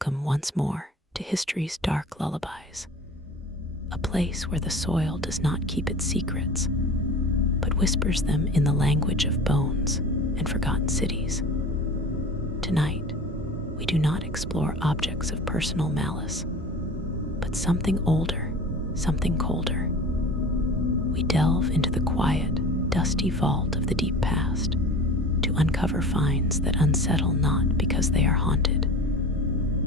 Welcome once more to history's dark lullabies, a place where the soil does not keep its secrets, but whispers them in the language of bones and forgotten cities. Tonight, we do not explore objects of personal malice, but something older, something colder. We delve into the quiet, dusty vault of the deep past to uncover finds that unsettle not because they are haunted,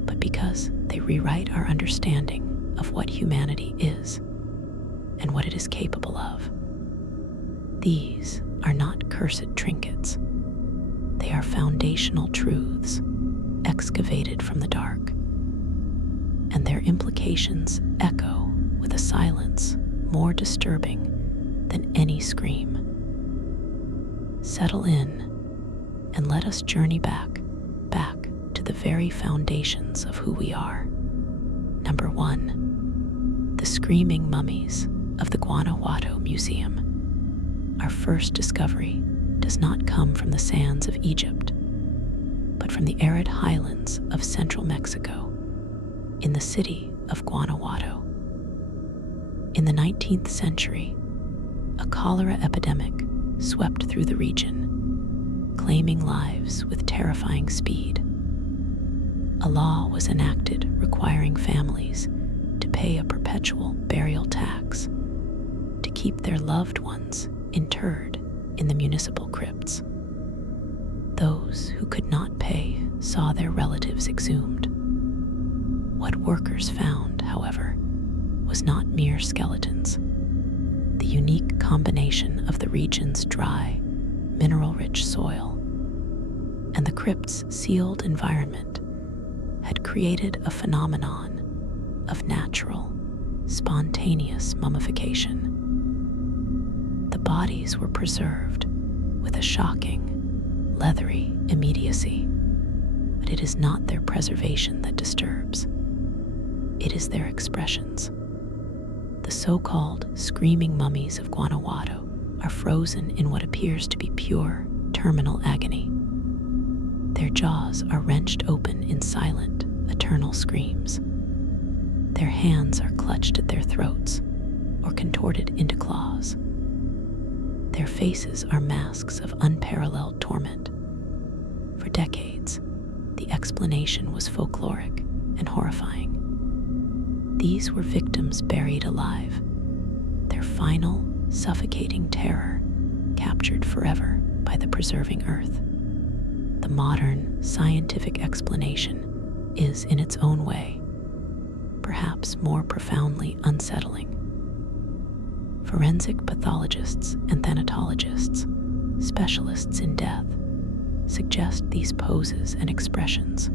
but because they rewrite our understanding of what humanity is and what it is capable of. These are not cursed trinkets. They are foundational truths excavated from the dark, and their implications echo with a silence more disturbing than any scream. Settle in and let us journey back to the very foundations of who we are. Number 1, the screaming mummies of the Guanajuato Museum. Our first discovery does not come from the sands of Egypt, but from the arid highlands of central Mexico, in the city of Guanajuato. In the 19th century, a cholera epidemic swept through the region, claiming lives with terrifying speed. A law was enacted requiring families to pay a perpetual burial tax to keep their loved ones interred in the municipal crypts. Those who could not pay saw their relatives exhumed. What workers found, however, was not mere skeletons. The unique combination of the region's dry, mineral-rich soil and the crypt's sealed environment had created a phenomenon of natural, spontaneous mummification. The bodies were preserved with a shocking, leathery immediacy, but it is not their preservation that disturbs. It is their expressions. The so-called screaming mummies of Guanajuato are frozen in what appears to be pure, terminal agony. Their jaws are wrenched open in silent, eternal screams. Their hands are clutched at their throats or contorted into claws. Their faces are masks of unparalleled torment. For decades, the explanation was folkloric and horrifying. These were victims buried alive, their final, suffocating terror captured forever by the preserving earth. The modern, scientific explanation is, in its own way, perhaps more profoundly unsettling. Forensic pathologists and thanatologists, specialists in death, suggest these poses and expressions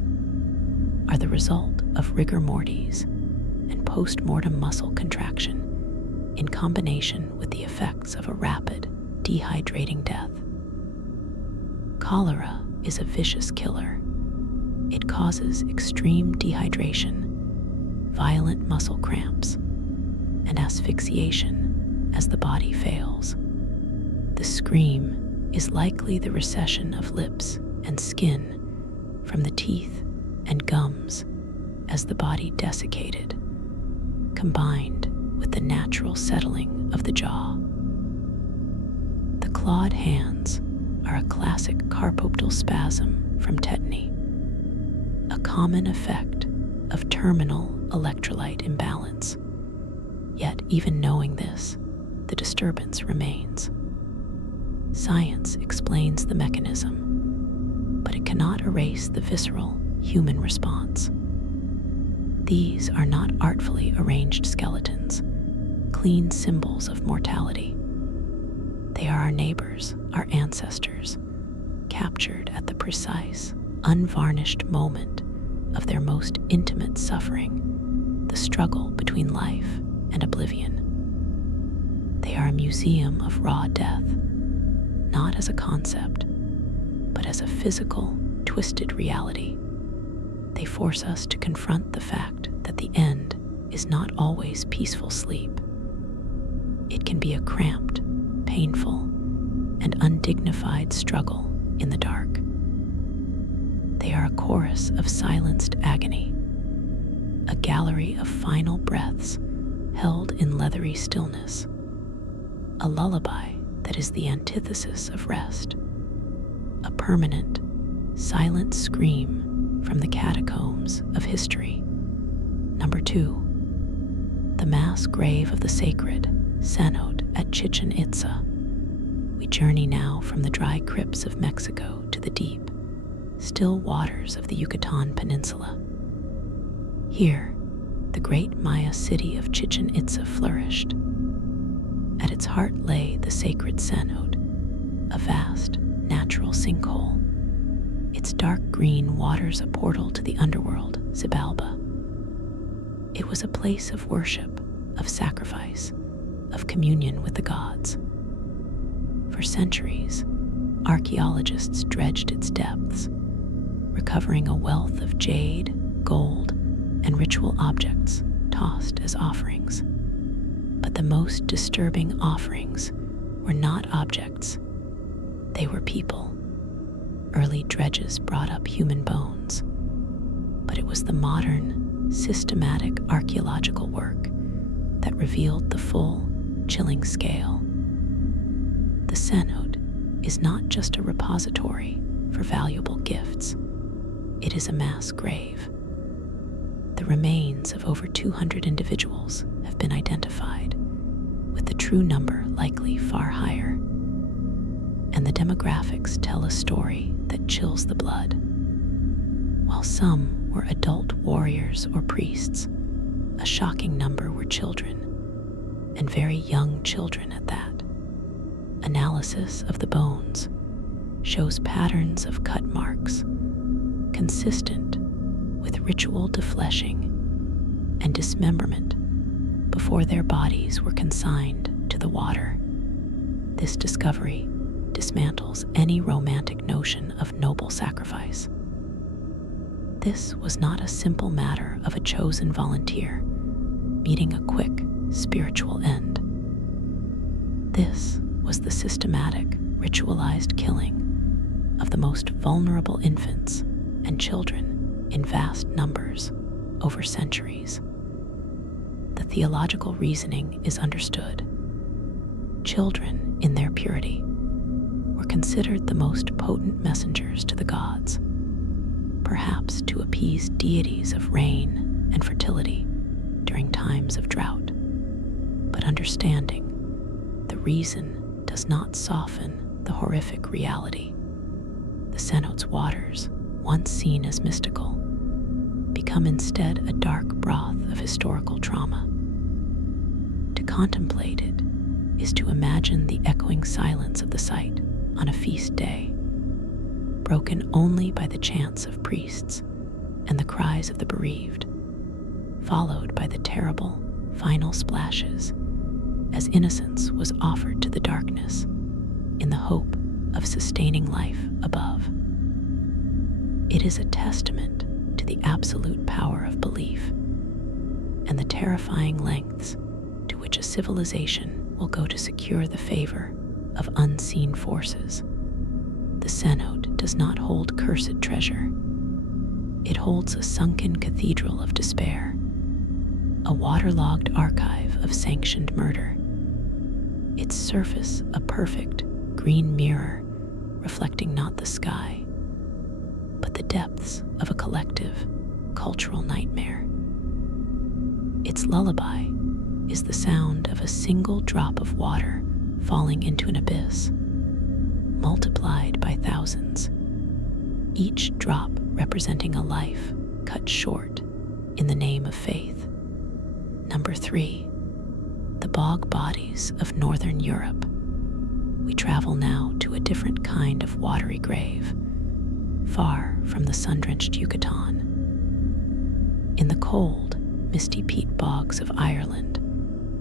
are the result of rigor mortis and post-mortem muscle contraction in combination with the effects of a rapid, dehydrating death. Cholera is a vicious killer. It causes extreme dehydration, violent muscle cramps, and asphyxiation as the body fails. The scream is likely the recession of lips and skin from the teeth and gums as the body desiccated, combined with the natural settling of the jaw. The clawed hands are a classic carpoptal spasm from tetany, a common effect of terminal electrolyte imbalance. Yet, even knowing this, the disturbance remains. Science explains the mechanism, but it cannot erase the visceral human response. These are not artfully arranged skeletons, clean symbols of mortality. They are our neighbors, our ancestors, captured at the precise, unvarnished moment of their most intimate suffering, the struggle between life and oblivion. They are a museum of raw death, not as a concept, but as a physical, twisted reality. They force us to confront the fact that the end is not always peaceful sleep. It can be a cramped, painful, and undignified struggle in the dark. They are a chorus of silenced agony, a gallery of final breaths held in leathery stillness, a lullaby that is the antithesis of rest, a permanent, silent scream from the catacombs of history. Number 2, the mass grave of the sacred cenote at Chichen Itza. We journey now from the dry crypts of Mexico to the deep, still waters of the Yucatan Peninsula. Here, the great Maya city of Chichen Itza flourished. At its heart lay the sacred cenote, a vast, natural sinkhole. Its dark green waters a portal to the underworld, Xibalba. It was a place of worship, of sacrifice, of communion with the gods. For centuries, archaeologists dredged its depths, recovering a wealth of jade, gold, and ritual objects tossed as offerings. But the most disturbing offerings were not objects, they were people. Early dredges brought up human bones, but it was the modern, systematic archaeological work that revealed the full, chilling scale. The cenote is not just a repository for valuable gifts, it is a mass grave. The remains of over 200 individuals have been identified, with the true number likely far higher. And the demographics tell a story that chills the blood. While some were adult warriors or priests, a shocking number were children, and very young children at that. Analysis of the bones shows patterns of cut marks, consistent with ritual defleshing and dismemberment before their bodies were consigned to the water. This discovery dismantles any romantic notion of noble sacrifice. This was not a simple matter of a chosen volunteer meeting a quick spiritual end. This was the systematic, ritualized killing of the most vulnerable infants and children in vast numbers over centuries. The theological reasoning is understood. Children, in their purity, were considered the most potent messengers to the gods, perhaps to appease deities of rain and fertility during times of drought. But understanding the reason does not soften the horrific reality. The cenote's waters, once seen as mystical, become instead a dark broth of historical trauma. To contemplate it is to imagine the echoing silence of the site on a feast day, broken only by the chants of priests and the cries of the bereaved, followed by the terrible final splashes as innocence was offered to the darkness in the hope of sustaining life above. It is a testament to the absolute power of belief and the terrifying lengths to which a civilization will go to secure the favor of unseen forces. The cenote does not hold cursed treasure. It holds a sunken cathedral of despair, a waterlogged archive of sanctioned murder. Its surface a perfect green mirror reflecting not the sky, but the depths of a collective cultural nightmare. Its lullaby is the sound of a single drop of water falling into an abyss, multiplied by thousands, each drop representing a life cut short in the name of faith. Number 3, the bog bodies of Northern Europe. We travel now to a different kind of watery grave, far from the sun-drenched Yucatan. In the cold, misty peat bogs of Ireland,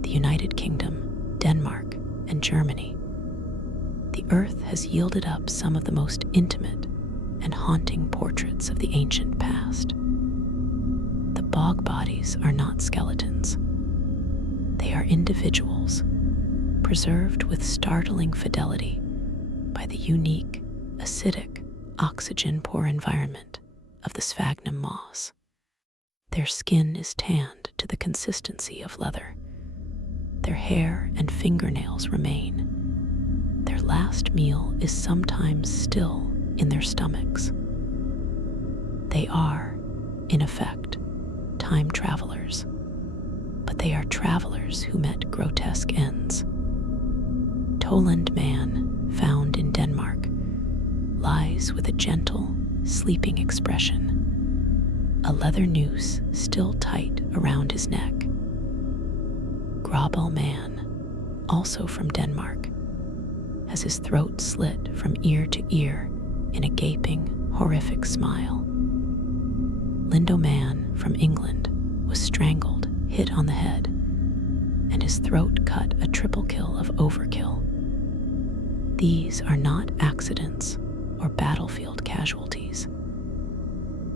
the United Kingdom, Denmark, and Germany, the earth has yielded up some of the most intimate and haunting portraits of the ancient past. The bog bodies are not skeletons. They are individuals, preserved with startling fidelity by the unique, acidic, oxygen-poor environment of the sphagnum moss. Their skin is tanned to the consistency of leather. Their hair and fingernails remain. Their last meal is sometimes still in their stomachs. They are, in effect, time travelers, but they are travelers who met grotesque ends. Toland man, found in Denmark, lies with a gentle, sleeping expression, a leather noose still tight around his neck. Grobel man, also from Denmark, has his throat slit from ear to ear in a gaping, horrific smile. Lindo man from England was strangled, hit on the head, and his throat cut a triple kill of overkill. These are not accidents or battlefield casualties.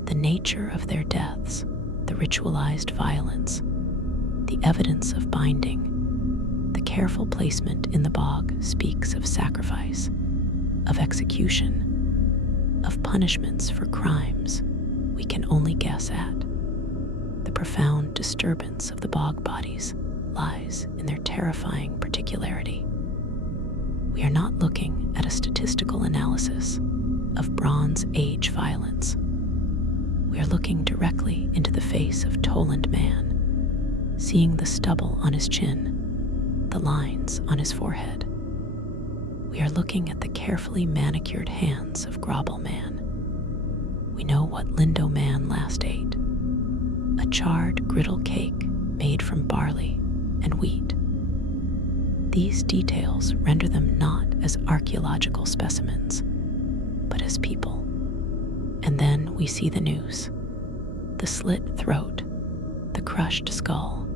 The nature of their deaths, the ritualized violence, the evidence of binding, the careful placement in the bog speaks of sacrifice, of execution, of punishments for crimes we can only guess at. The profound disturbance of the bog bodies lies in their terrifying particularity. We are not looking at a statistical analysis of Bronze Age violence. We are looking directly into the face of Toland man, seeing the stubble on his chin, the lines on his forehead. We are looking at the carefully manicured hands of Grobel man. We know what Lindo man last ate: a charred griddle cake made from barley and wheat. These details render them not as archaeological specimens, but as people. And then we see the noose, the slit throat, the crushed skull.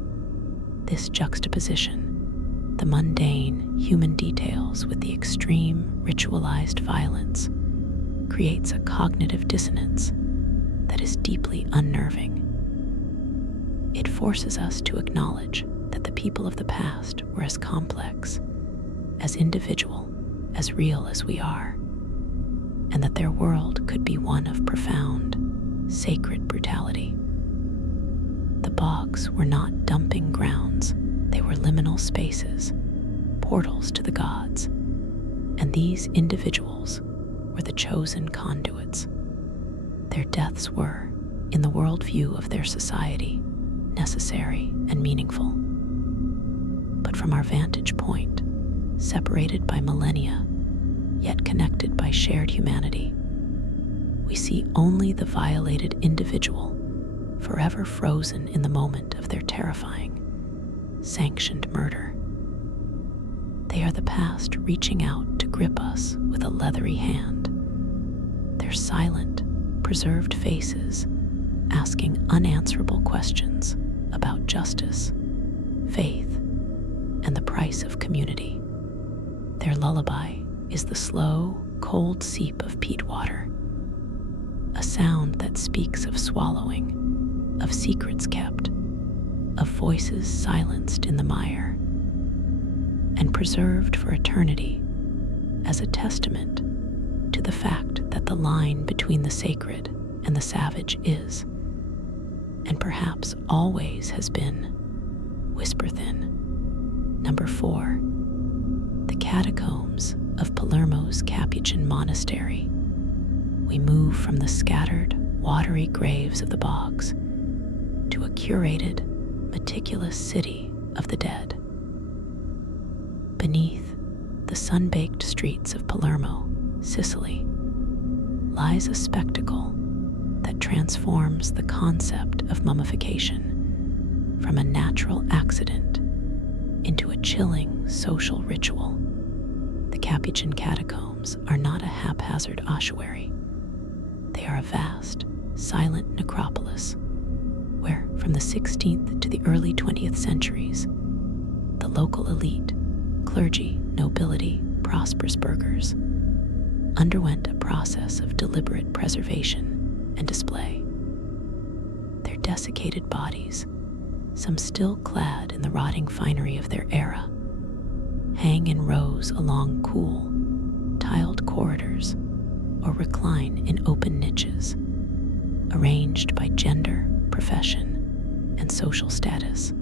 This juxtaposition, the mundane human details with the extreme ritualized violence, creates a cognitive dissonance that is deeply unnerving. It forces us to acknowledge that the people of the past were as complex, as individual, as real as we are, and that their world could be one of profound, sacred brutality. The bogs were not dumping grounds, they were liminal spaces, portals to the gods, and these individuals were the chosen conduits. Their deaths were, in the worldview of their society, necessary and meaningful. But from our vantage point, separated by millennia, yet connected by shared humanity, we see only the violated individual, forever frozen in the moment of their terrifying, sanctioned murder. They are the past reaching out to grip us with a leathery hand, their silent, preserved faces asking unanswerable questions about justice, faith, and the price of community. Their lullaby is the slow, cold seep of peat water, a sound that speaks of swallowing, of secrets kept, of voices silenced in the mire, and preserved for eternity as a testament to the fact that the line between the sacred and the savage is, and perhaps always has been, whisper thin. Number 4, the catacombs of Palermo's Capuchin monastery. We move from the scattered, watery graves of the bogs to a curated, meticulous city of the dead. Beneath the sun-baked streets of Palermo, Sicily, lies a spectacle that transforms the concept of mummification from a natural accident into a chilling social ritual. The Capuchin catacombs are not a haphazard ossuary. They are a vast, silent necropolis where, from the 16th to the early 20th centuries, the local elite, clergy, nobility, prosperous burghers, underwent a process of deliberate preservation and display. Their desiccated bodies, some still clad in the rotting finery of their era, hang in rows along cool, tiled corridors or recline in open niches, arranged by gender, profession, social status.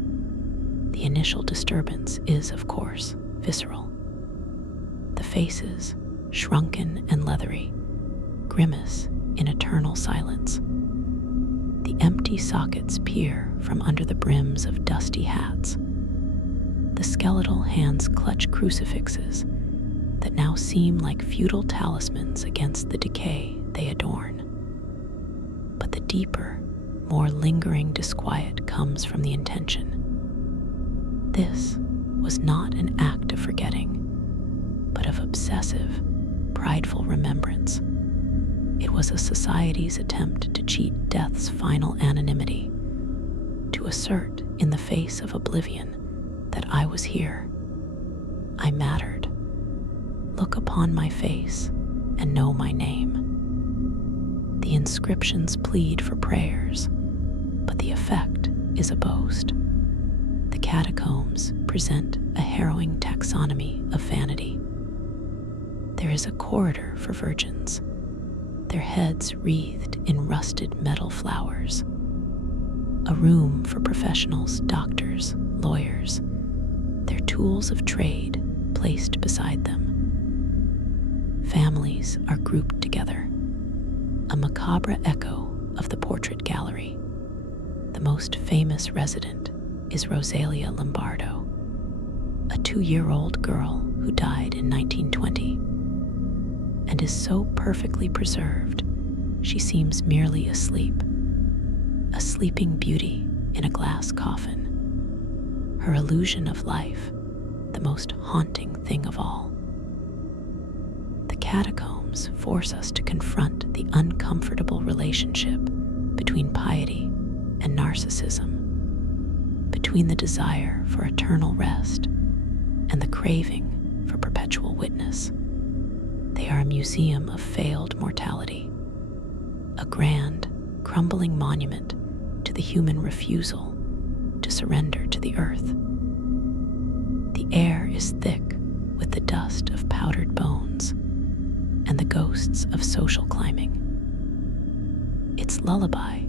The initial disturbance is, of course, visceral. The faces, shrunken and leathery, grimace in eternal silence. The empty sockets peer from under the brims of dusty hats. The skeletal hands clutch crucifixes that now seem like feudal talismans against the decay they adorn. But the deeper, more lingering disquiet comes from the intention. This was not an act of forgetting, but of obsessive, prideful remembrance. It was a society's attempt to cheat death's final anonymity, to assert in the face of oblivion that I was here. I mattered. Look upon my face and know my name. The inscriptions plead for prayers, but the effect is a boast. The catacombs present a harrowing taxonomy of vanity. There is a corridor for virgins, their heads wreathed in rusted metal flowers. A room for professionals, doctors, lawyers, their tools of trade placed beside them. Families are grouped together, a macabre echo of the portrait gallery. The most famous resident is Rosalia Lombardo, a 2-year-old girl who died in 1920, and is so perfectly preserved she seems merely asleep, a sleeping beauty in a glass coffin. Her illusion of life, the most haunting thing of all. The catacombs force us to confront the uncomfortable relationship between piety and narcissism, between the desire for eternal rest and the craving for perpetual witness. They are a museum of failed mortality, a grand, crumbling monument to the human refusal to surrender to the earth. The air is thick with the dust of powdered bones and the ghosts of social climbing. Its lullaby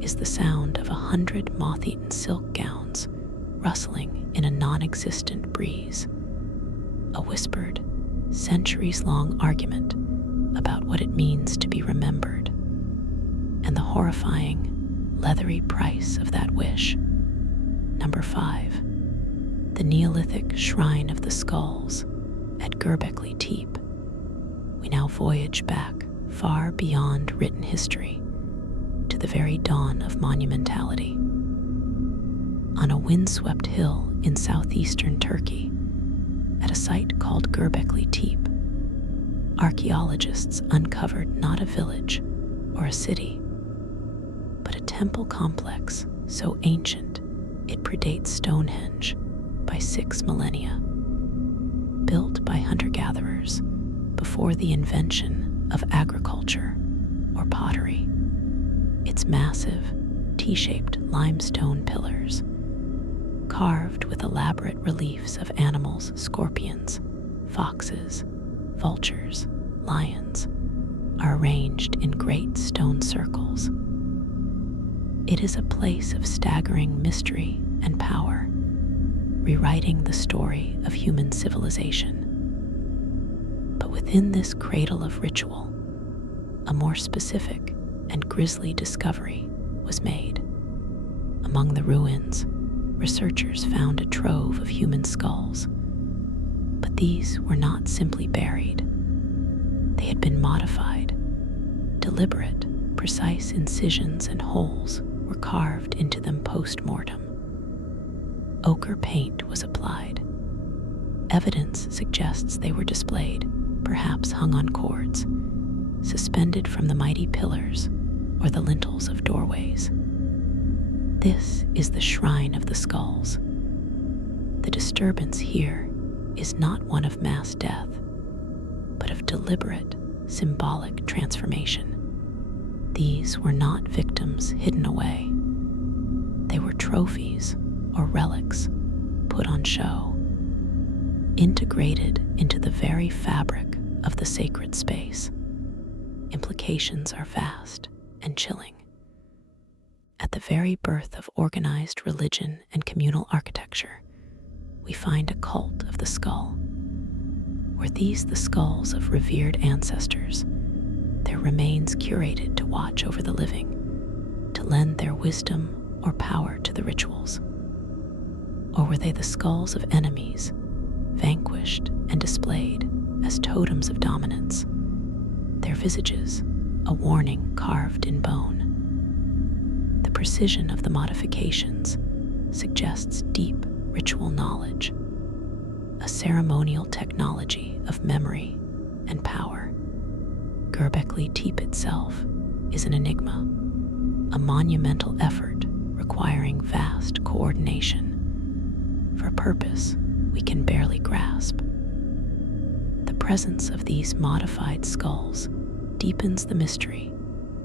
is the sound of 100 moth-eaten silk gowns rustling in a non-existent breeze, a whispered, centuries-long argument about what it means to be remembered, and the horrifying, leathery price of that wish. Number 5. The Neolithic Shrine of the Skulls at Göbekli Tepe. We now voyage back far beyond written history to the very dawn of monumentality. On a windswept hill in southeastern Turkey, at a site called Göbekli Tepe, archaeologists uncovered not a village or a city, but a temple complex so ancient it predates Stonehenge by 6 millennia. Built by hunter-gatherers before the invention of agriculture or pottery. Its massive, T-shaped limestone pillars, carved with elaborate reliefs of animals, scorpions, foxes, vultures, lions, are arranged in great stone circles. It is a place of staggering mystery and power, rewriting the story of human civilization. But within this cradle of ritual, a more specific and grisly discovery was made. Among the ruins, researchers found a trove of human skulls, but these were not simply buried. They had been modified. Deliberate, precise incisions and holes were carved into them post-mortem. Ochre paint was applied. Evidence suggests they were displayed, perhaps hung on cords, suspended from the mighty pillars or the lintels of doorways. This is the Shrine of the Skulls. The disturbance here is not one of mass death, but of deliberate, symbolic transformation. These were not victims hidden away. They were trophies or relics put on show, integrated into the very fabric of the sacred space. Implications are vast and chilling. At the very birth of organized religion and communal architecture, we find a cult of the skull. Were these the skulls of revered ancestors, their remains curated to watch over the living, to lend their wisdom or power to the rituals? Or were they the skulls of enemies, vanquished and displayed as totems of dominance, their visages a warning carved in bone? The precision of the modifications suggests deep ritual knowledge, a ceremonial technology of memory and power. Göbekli Tepe itself is an enigma, a monumental effort requiring vast coordination for a purpose we can barely grasp. The presence of these modified skulls deepens the mystery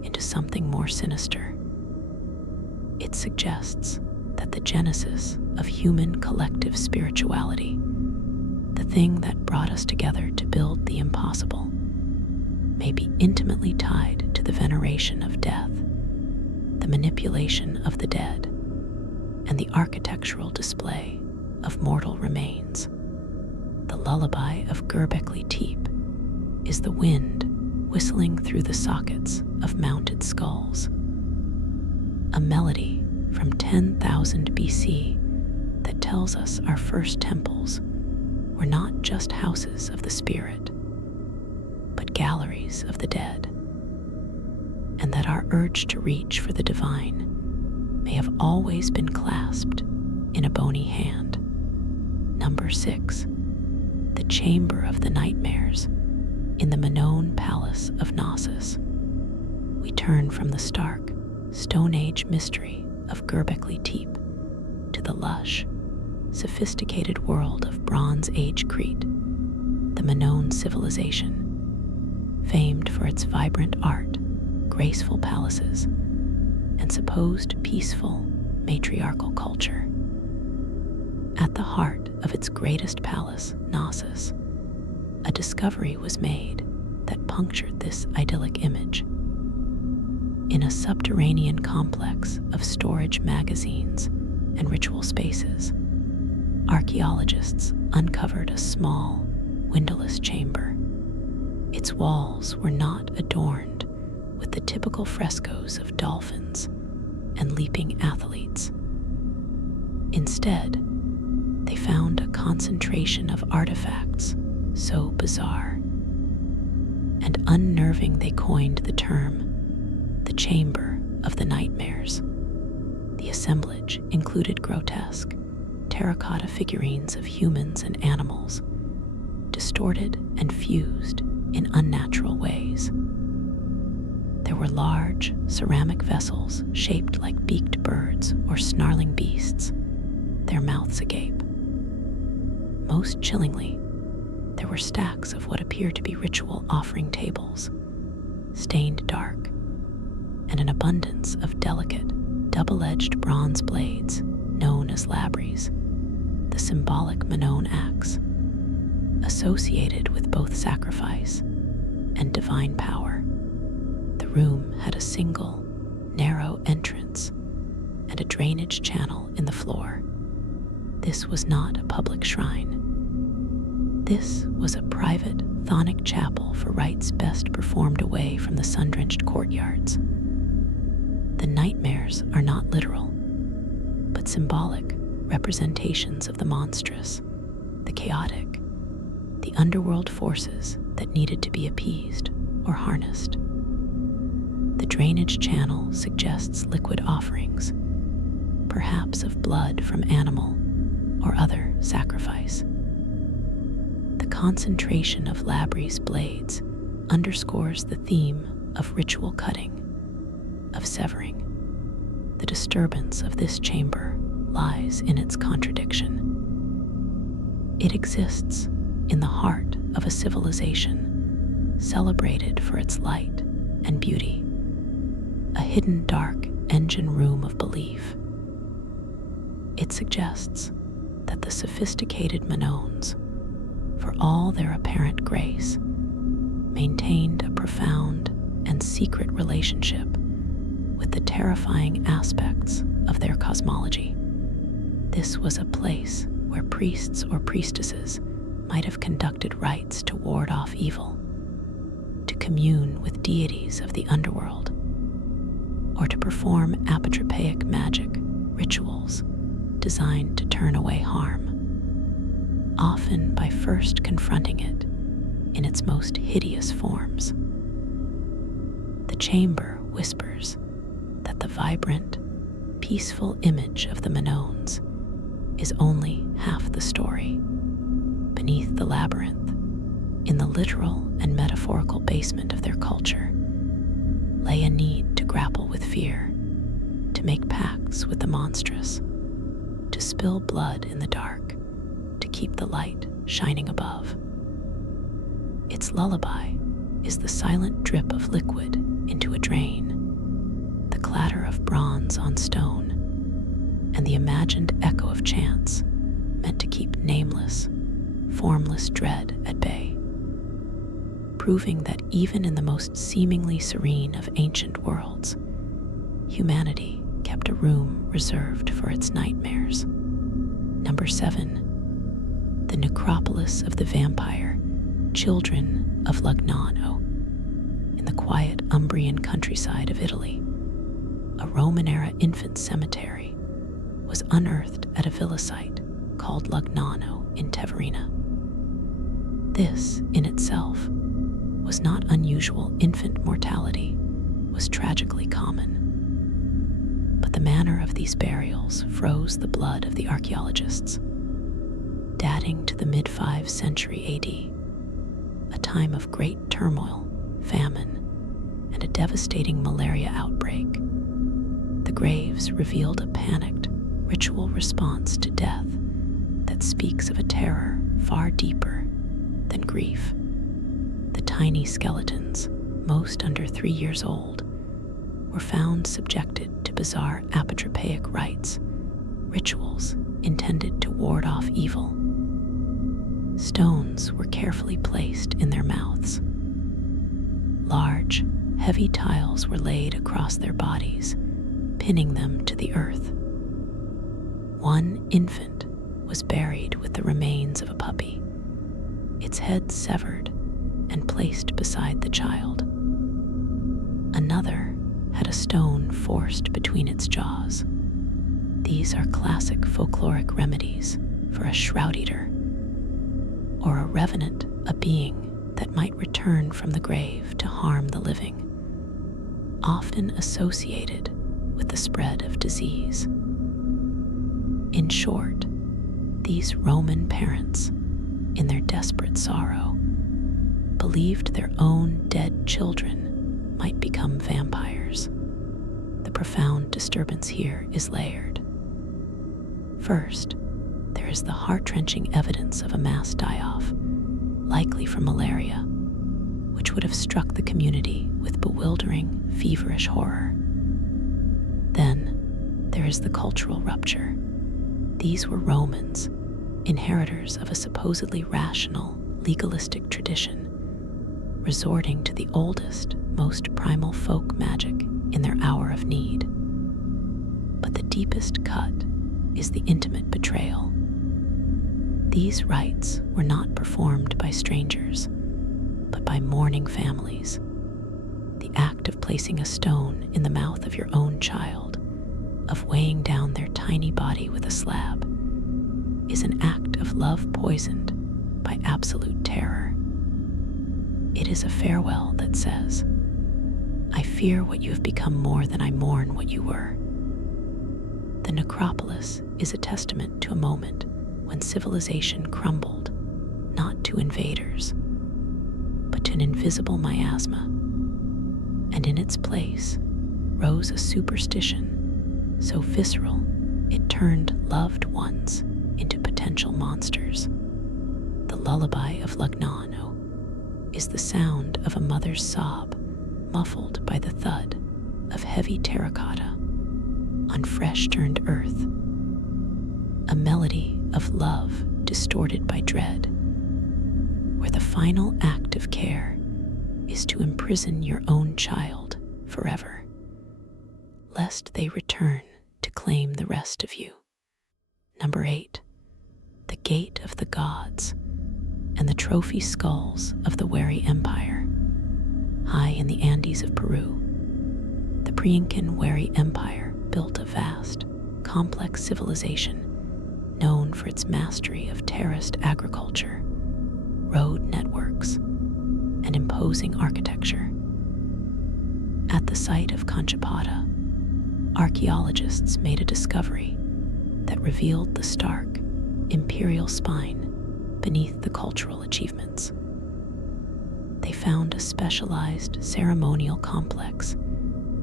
into something more sinister. It suggests that the genesis of human collective spirituality, the thing that brought us together to build the impossible, may be intimately tied to the veneration of death, the manipulation of the dead, and the architectural display of mortal remains. The lullaby of Göbekli Tepe is the wind whistling through the sockets of mounted skulls, a melody from 10,000 BC that tells us our first temples were not just houses of the spirit, but galleries of the dead, and that our urge to reach for the divine may have always been clasped in a bony hand. Number 6, the Chamber of the Nightmares in the Minoan Palace of Knossos. We turn from the stark, Stone Age mystery of Göbekli Tepe to the lush, sophisticated world of Bronze Age Crete, the Minoan civilization, famed for its vibrant art, graceful palaces, and supposed peaceful matriarchal culture. At the heart of its greatest palace, Knossos, a discovery was made that punctured this idyllic image. In a subterranean complex of storage magazines and ritual spaces, archaeologists uncovered a small, windowless chamber. Its walls were not adorned with the typical frescoes of dolphins and leaping athletes. Instead, they found a concentration of artifacts so bizarre and unnerving they coined the term the Chamber of the Nightmares. The assemblage included grotesque, terracotta figurines of humans and animals, distorted and fused in unnatural ways. There were large ceramic vessels shaped like beaked birds or snarling beasts, their mouths agape. Most chillingly, there were stacks of what appeared to be ritual offering tables, stained dark, and an abundance of delicate, double-edged bronze blades known as labries, the symbolic Minoan axe, associated with both sacrifice and divine power. The room had a single, narrow entrance and a drainage channel in the floor. This was not a public shrine. This was a private, chthonic chapel for rites best performed away from the sun-drenched courtyards. The nightmares are not literal, but symbolic representations of the monstrous, the chaotic, the underworld forces that needed to be appeased or harnessed. The drainage channel suggests liquid offerings, perhaps of blood from animal or other sacrifice. The concentration of Labri's blades underscores the theme of ritual cutting, of severing. The disturbance of this chamber lies in its contradiction. It exists in the heart of a civilization celebrated for its light and beauty, a hidden dark engine room of belief. It suggests that the sophisticated Minoans, for all their apparent grace, maintained a profound and secret relationship with the terrifying aspects of their cosmology. This was a place where priests or priestesses might have conducted rites to ward off evil, to commune with deities of the underworld, or to perform apotropaic magic rituals designed to turn away harm, often by first confronting it in its most hideous forms. The chamber whispers that the vibrant, peaceful image of the Minoans is only half the story. Beneath the labyrinth, in the literal and metaphorical basement of their culture, lay a need to grapple with fear, to make pacts with the monstrous, to spill blood in the dark, to keep the light shining above. Its lullaby is the silent drip of liquid into a drain, the clatter of bronze on stone, and the imagined echo of chants meant to keep nameless, formless dread at bay, proving that even in the most seemingly serene of ancient worlds, humanity kept a room reserved for its nightmares. Number 7. The Necropolis of the Vampire Children of Lugnano. In the quiet Umbrian countryside of Italy, a Roman-era infant cemetery was unearthed at a villa site called Lugnano in Teverina. This, in itself, was not unusual. Infant mortality was tragically common. But the manner of these burials froze the blood of the archaeologists. Dating to the mid-5th century AD, a time of great turmoil, famine, and a devastating malaria outbreak, the graves revealed a panicked, ritual response to death that speaks of a terror far deeper than grief. The tiny skeletons, most under 3 years old, were found subjected to bizarre apotropaic rites, rituals intended to ward off evil. Stones were carefully placed in their mouths. Large, heavy tiles were laid across their bodies, pinning them to the earth. One infant was buried with the remains of a puppy, its head severed and placed beside the child. Another had a stone forced between its jaws. These are classic folkloric remedies for a shroud eater, or a revenant, a being that might return from the grave to harm the living, often associated with the spread of disease. In short, these Roman parents, in their desperate sorrow, believed their own dead children might become vampires. The profound disturbance here is layered. First, there is the heart-wrenching evidence of a mass die-off, likely from malaria, which would have struck the community with bewildering, feverish horror. Then, there is the cultural rupture. These were Romans, inheritors of a supposedly rational, legalistic tradition, resorting to the oldest, most primal folk magic in their hour of need. But the deepest cut is the intimate betrayal. These rites were not performed by strangers, but by mourning families. The act of placing a stone in the mouth of your own child, of weighing down their tiny body with a slab, is an act of love poisoned by absolute terror. It is a farewell that says, "I fear what you have become more than I mourn what you were." The necropolis is a testament to a moment when civilization crumbled, not to invaders, but to an invisible miasma. And in its place rose a superstition so visceral it turned loved ones into potential monsters. The lullaby of Lugnano is the sound of a mother's sob muffled by the thud of heavy terracotta on fresh-turned earth, a melody of love distorted by dread, where the final act of care is to imprison your own child forever. lest they return to claim the rest of you. Number 8. The Gate of the Gods and the trophy skulls of the Wari Empire. High in the Andes of Peru, the pre-Incan Wari Empire built a vast, complex civilization known for its mastery of terraced agriculture, road networks, and imposing architecture. At the site of Conchapata, archaeologists made a discovery that revealed the stark, imperial spine beneath the cultural achievements. They found a specialized ceremonial complex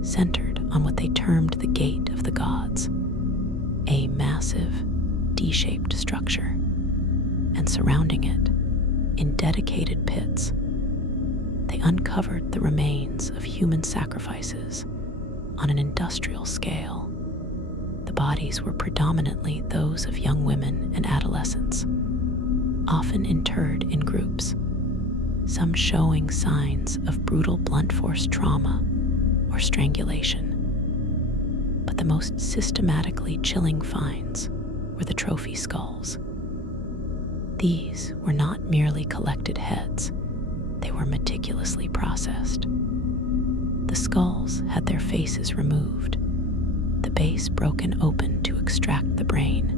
centered on what they termed the Gate of the Gods, a massive, D-shaped structure, and surrounding it, in dedicated pits, they uncovered the remains of human sacrifices on an industrial scale. The bodies were predominantly those of young women and adolescents, often interred in groups, some showing signs of brutal blunt force trauma or strangulation. But the most systematically chilling finds were the trophy skulls. These were not merely collected heads, they were meticulously processed. The skulls had their faces removed, the base broken open to extract the brain,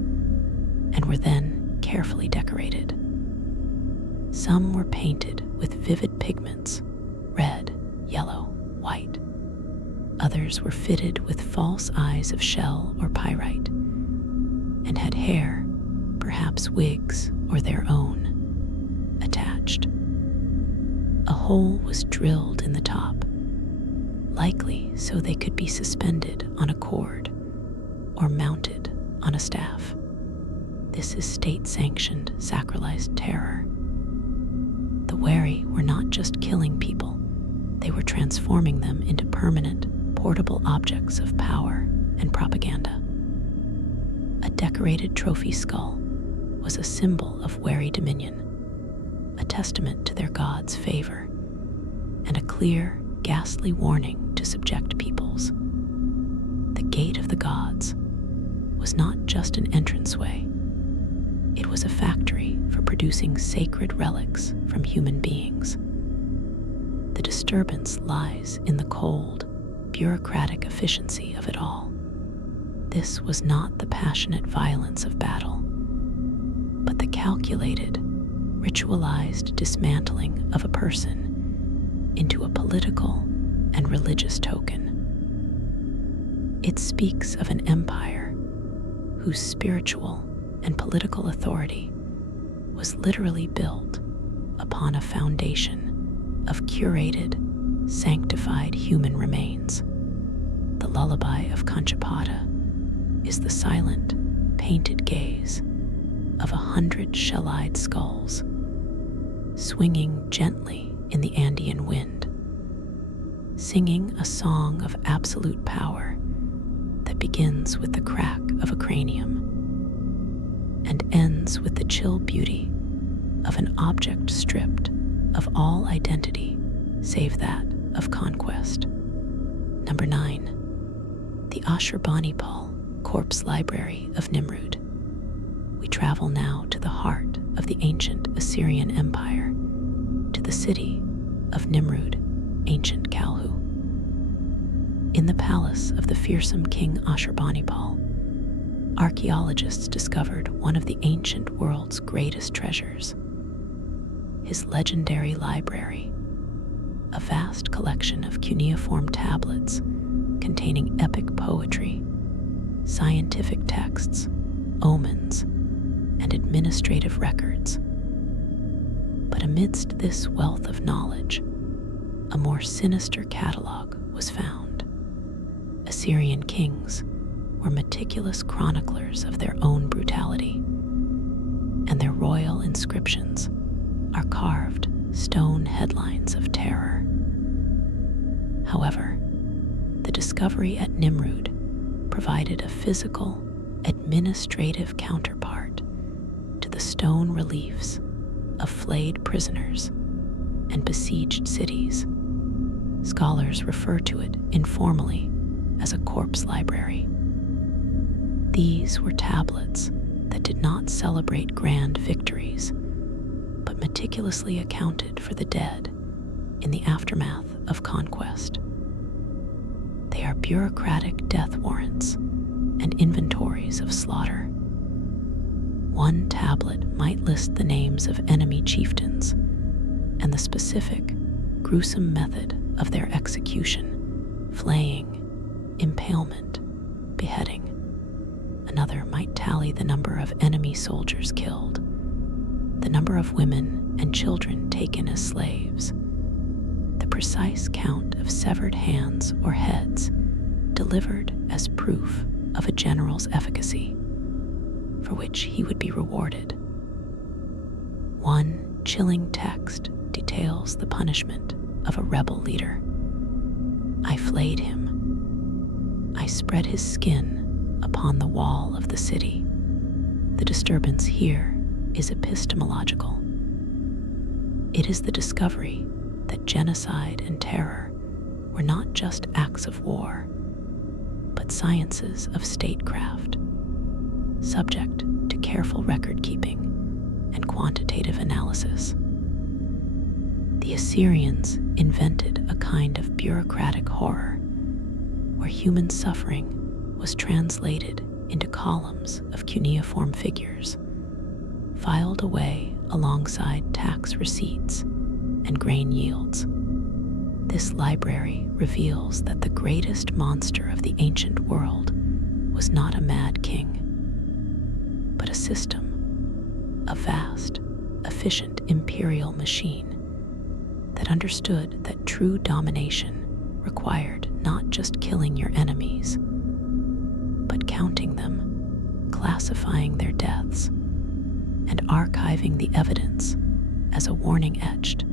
and were then carefully decorated. Some were painted with vivid pigments, red, yellow, white. Others were fitted with false eyes of shell or pyrite, and had hair, perhaps wigs or their own, attached. A hole was drilled in the top, likely so they could be suspended on a cord or mounted on a staff. This is state-sanctioned, sacralized terror. The Wari were not just killing people, they were transforming them into permanent, portable objects of power and propaganda. A decorated trophy skull was a symbol of Wari dominion, a testament to their god's favor, and a clear, ghastly warning to subject peoples. The Gate of the Gods was not just an entranceway, it was a factory for producing sacred relics from human beings. The disturbance lies in the cold, bureaucratic efficiency of it all. This was not the passionate violence of battle, but the calculated, ritualized dismantling of a person into a political and religious token. It speaks of an empire whose spiritual and political authority was literally built upon a foundation of curated, sanctified human remains. The lullaby of Conchapata is the silent, painted gaze of 100 shell-eyed skulls, swinging gently in the Andean wind, singing a song of absolute power that begins with the crack of a cranium and ends with the chill beauty of an object stripped of all identity save that of conquest. Number 9. The Ashurbanipal Corpse Library of Nimrud. We travel now to the heart of the ancient Assyrian Empire, to the city of Nimrud, ancient Kalhu. In the palace of the fearsome king Ashurbanipal, archaeologists discovered one of the ancient world's greatest treasures, his legendary library, a vast collection of cuneiform tablets containing epic poetry, scientific texts, omens, and administrative records. But amidst this wealth of knowledge, a more sinister catalog was found. Assyrian kings were meticulous chroniclers of their own brutality, and their royal inscriptions are carved stone headlines of terror. However, the discovery at Nimrud provided a physical, administrative counterpart to the stone reliefs of flayed prisoners and besieged cities. Scholars refer to it informally as a corpse library. These were tablets that did not celebrate grand victories, but meticulously accounted for the dead in the aftermath of conquest. They are bureaucratic death warrants and inventories of slaughter. One tablet might list the names of enemy chieftains and the specific, gruesome method of their execution: flaying, impalement, beheading. Another might tally the number of enemy soldiers killed, the number of women and children taken as slaves, the precise count of severed hands or heads delivered as proof of a general's efficacy, for which he would be rewarded. One chilling text details the punishment of a rebel leader. I flayed him. I spread his skin upon the wall of the city. The disturbance here is epistemological. It is the discovery that genocide and terror were not just acts of war, but sciences of statecraft, subject to careful record-keeping and quantitative analysis. The Assyrians invented a kind of bureaucratic horror where human suffering was translated into columns of cuneiform figures, filed away alongside tax receipts and grain yields. This library reveals that the greatest monster of the ancient world was not a mad king, but a system, a vast, efficient imperial machine that understood that true domination required not just killing your enemies, but counting them, classifying their deaths, and archiving the evidence as a warning etched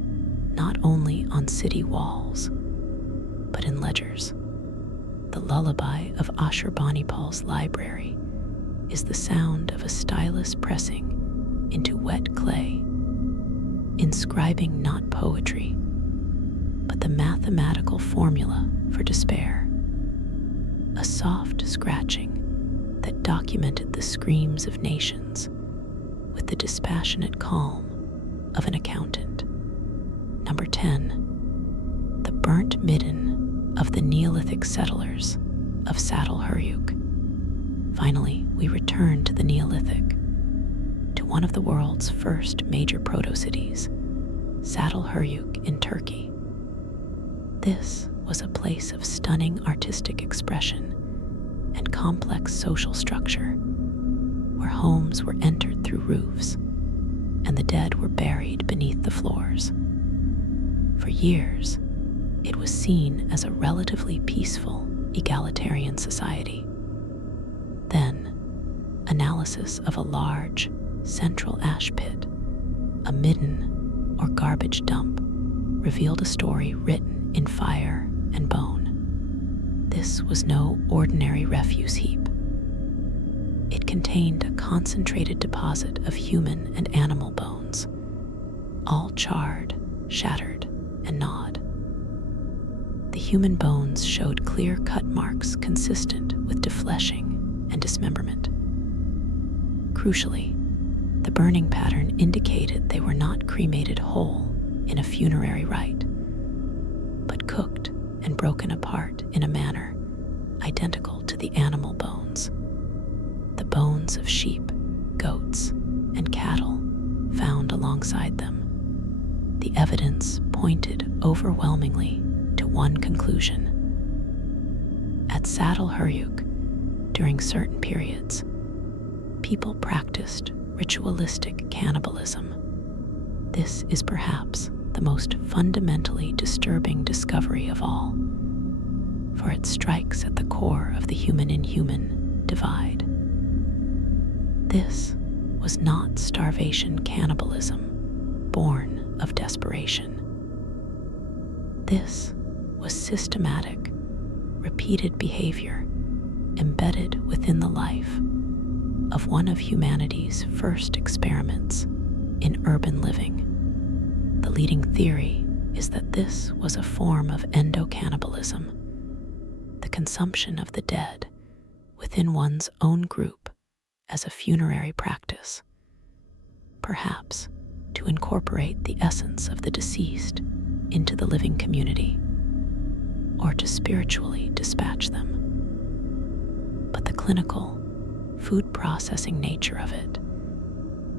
not only on city walls, but in ledgers. The lullaby of Ashurbanipal's library is the sound of a stylus pressing into wet clay, inscribing not poetry, but the mathematical formula for despair. A soft scratching that documented the screams of nations with the dispassionate calm of an accountant. Number 10. The burnt midden of the Neolithic settlers of Saddle Huruk. Finally, we return to the Neolithic, to one of the world's first major proto-cities, Saddle Huruk in Turkey. This was a place of stunning artistic expression and complex social structure, where homes were entered through roofs and the dead were buried beneath the floors. For years, it was seen as a relatively peaceful, egalitarian society. Then, analysis of a large, central ash pit, a midden or garbage dump, revealed a story written in fire and bone. This was no ordinary refuse heap. It contained a concentrated deposit of human and animal bones, all charred, shattered, and gnawed. The human bones showed clear cut marks consistent with defleshing and dismemberment. Crucially, the burning pattern indicated they were not cremated whole in a funerary rite, but cooked and broken apart in a manner identical to the animal bones. The bones of sheep, goats, and cattle found alongside them. The evidence pointed overwhelmingly to one conclusion. At Saddle Huruk, during certain periods, people practiced ritualistic cannibalism. This is perhaps the most fundamentally disturbing discovery of all, for it strikes at the core of the human-inhuman divide. This was not starvation cannibalism born of desperation. This was systematic, repeated behavior embedded within the life of one of humanity's first experiments in urban living. The leading theory is that this was a form of endocannibalism, the the consumption of the dead within one's own group as a funerary practice, perhaps to incorporate the essence of the deceased into the living community, or to spiritually dispatch them. But the clinical, food processing nature of it,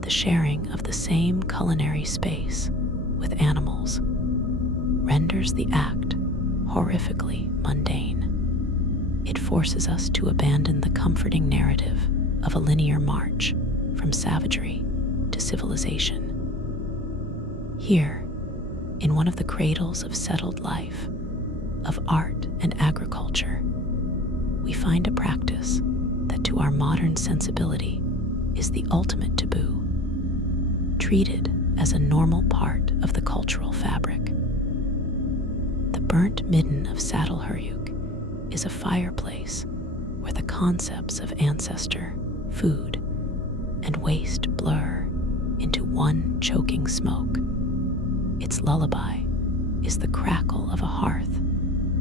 the sharing of the same culinary space with animals, renders the act horrifically mundane. It forces us to abandon the comforting narrative of a linear march from savagery to civilization. Here, in one of the cradles of settled life, of art and agriculture, we find a practice that to our modern sensibility is the ultimate taboo, treated as a normal part of the cultural fabric. The burnt midden of Saddleharyuk is a fireplace where the concepts of ancestor, food, and waste blur into one choking smoke. Its lullaby is the crackle of a hearth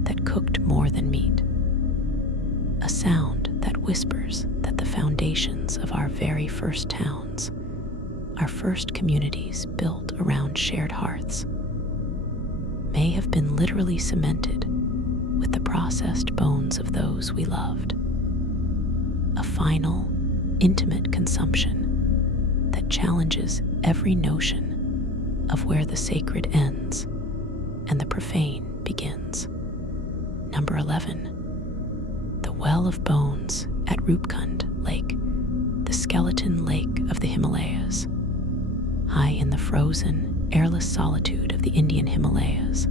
that cooked more than meat, a sound that whispers that the foundations of our very first towns, our first communities built around shared hearths, may have been literally cemented with the processed bones of those we loved. A final, intimate consumption that challenges every notion of where the sacred ends and the profane begins. Number 11. The Well of Bones at Rupkund Lake, the skeleton lake of the Himalayas. High in the frozen, airless solitude of the Indian Himalayas,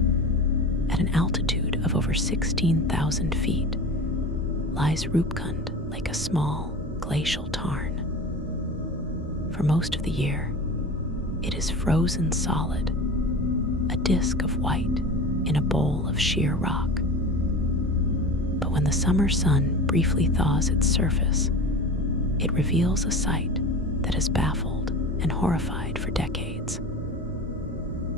at an altitude of over 16,000 feet, lies Rupkund like a small, glacial tarn. For most of the year, it is frozen solid, a disk of white in a bowl of sheer rock. But when the summer sun briefly thaws its surface, it reveals a sight that has baffled and horrified for decades.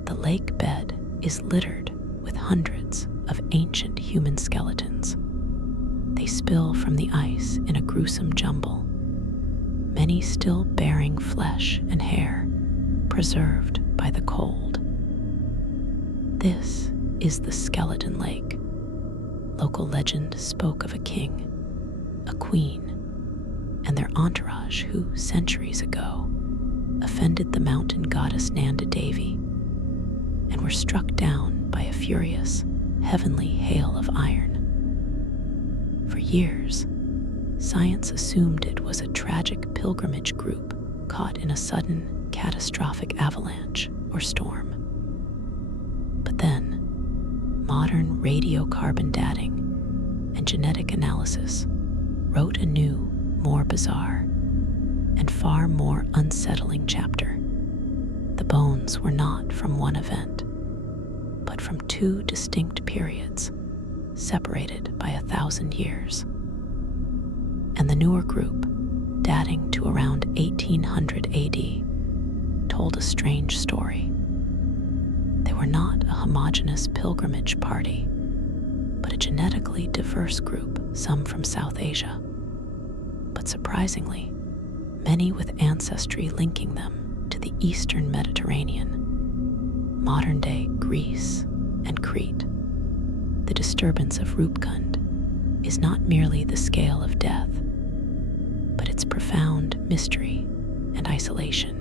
The lake bed is littered with hundreds of ancient human skeletons. They spill from the ice in a gruesome jumble, many still bearing flesh and hair, preserved by the cold. This is the Skeleton Lake. Local legend spoke of a king, a queen, and their entourage who, centuries ago, offended the mountain goddess Nanda Devi and were struck down by a furious, heavenly hail of iron. For years, science assumed it was a tragic pilgrimage group caught in a sudden, catastrophic avalanche or storm. But then, modern radiocarbon dating and genetic analysis wrote a new, more bizarre, and far more unsettling chapter. The bones were not from one event, but from two distinct periods, separated by 1,000 years. And the newer group, dating to around 1800 AD, told a strange story. They were not a homogeneous pilgrimage party, but a genetically diverse group, some from South Asia. But surprisingly, many with ancestry linking them to the Eastern Mediterranean, modern-day Greece and Crete. The disturbance of Rupkund is not merely the scale of death, but its profound mystery and isolation.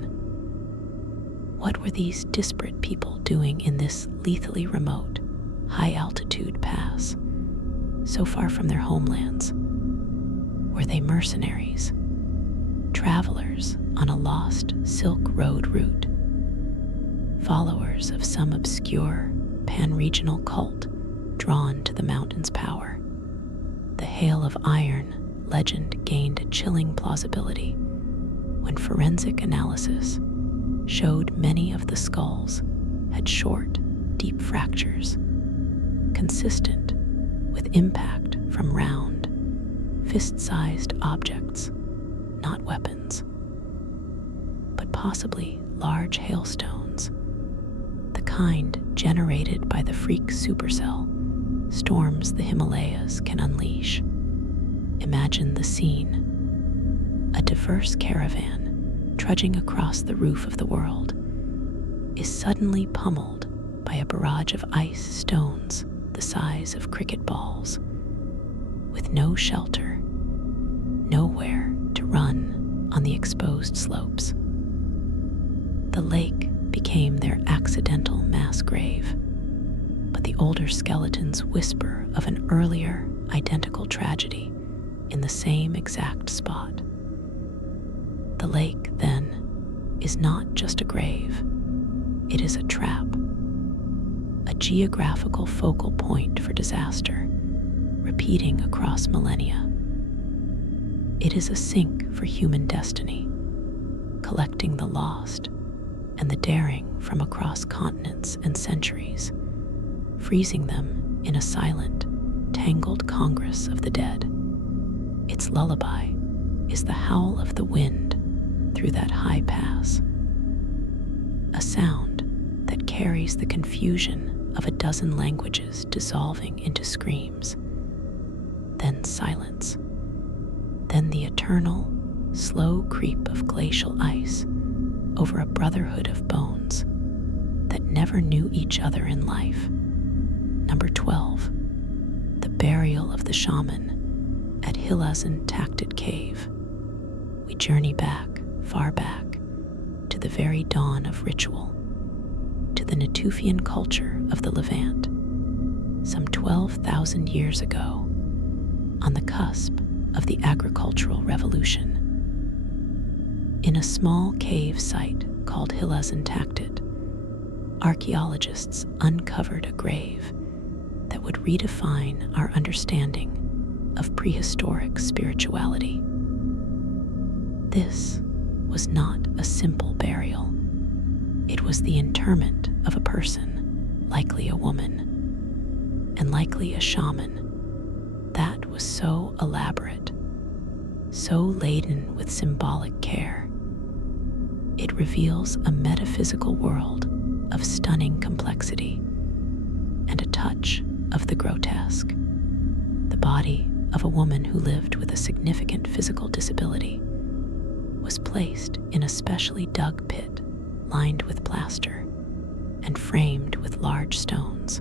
What were these disparate people doing in this lethally remote, high-altitude pass, so far from their homelands? Were they mercenaries, travelers on a lost Silk Road route, followers of some obscure, pan-regional cult drawn to the mountain's power? The Hail of Iron legend gained a chilling plausibility when forensic analysis showed many of the skulls had short, deep fractures, consistent with impact from round, fist-sized objects, not weapons, but possibly large hailstones, the kind generated by the freak supercell storms the Himalayas can unleash. Imagine the scene. A diverse caravan, trudging across the roof of the world, is suddenly pummeled by a barrage of ice stones the size of cricket balls. With no shelter, nowhere to run on the exposed slopes. The lake became their accidental mass grave, but the older skeletons whisper of an earlier, identical tragedy in the same exact spot. The lake, then, is not just a grave. It is a trap, a geographical focal point for disaster, repeating across millennia. It is a sink for human destiny, collecting the lost and the daring from across continents and centuries, freezing them in a silent, tangled congress of the dead. Its lullaby is the howl of the wind through that high pass, a sound that carries the confusion of a dozen languages dissolving into screams, then silence, then the eternal, slow creep of glacial ice over a brotherhood of bones that never knew each other in life. Number 12, the burial of the shaman at Unsettle Cave. We journey back, far back, to the very dawn of ritual, to the Natufian culture of the Levant, some 12,000 years ago, on the cusp of the agricultural revolution. In a small cave site called Unsettle, archaeologists uncovered a grave that would redefine our understanding of prehistoric spirituality. This was not a simple burial. It was the interment of a person, likely a woman, and likely a shaman, that was so elaborate, so laden with symbolic care. It reveals a metaphysical world of stunning complexity and a touch of the grotesque. The body of a woman who lived with a significant physical disability was placed in a specially dug pit lined with plaster and framed with large stones.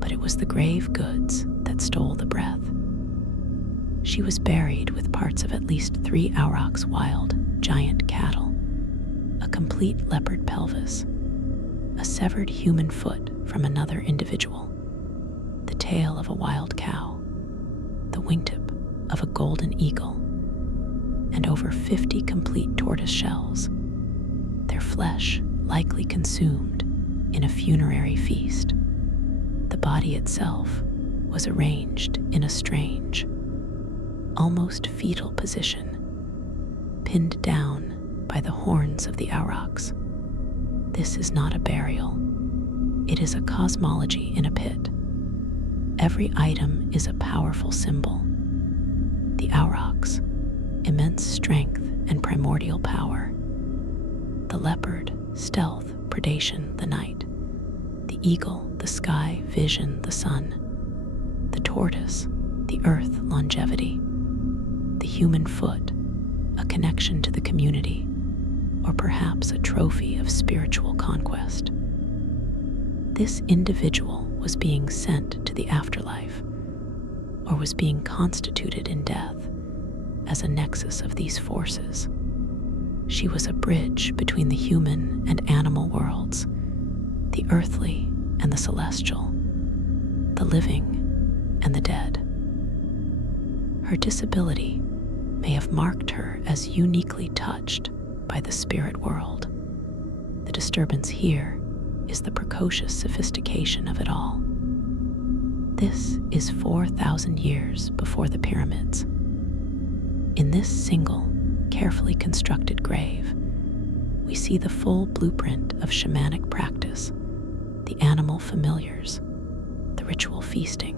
But it was the grave goods that stole the breath. She was buried with parts of at least 3 aurochs wild, giant cattle, a complete leopard pelvis, a severed human foot from another individual, the tail of a wild cow, the wingtip of a golden eagle, and over 50 complete tortoise shells, their flesh likely consumed in a funerary feast. The body itself was arranged in a strange, almost fetal position, pinned down by the horns of the aurochs. This is not a burial. It is a cosmology in a pit. Every item is a powerful symbol. The aurochs, immense strength and primordial power. The leopard, stealth, predation, the night. The eagle, the sky, vision, the sun. The tortoise, the earth, longevity. The human foot, a connection to the community, or perhaps a trophy of spiritual conquest. This individual was being sent to the afterlife, or was being constituted in death as a nexus of these forces. She was a bridge between the human and animal worlds, the earthly and the celestial, the living and the dead. Her disability may have marked her as uniquely touched by the spirit world. The disturbance here is the precocious sophistication of it all. This is 4,000 years before the pyramids. In this single, carefully constructed grave, we see the full blueprint of shamanic practice, the animal familiars, the ritual feasting,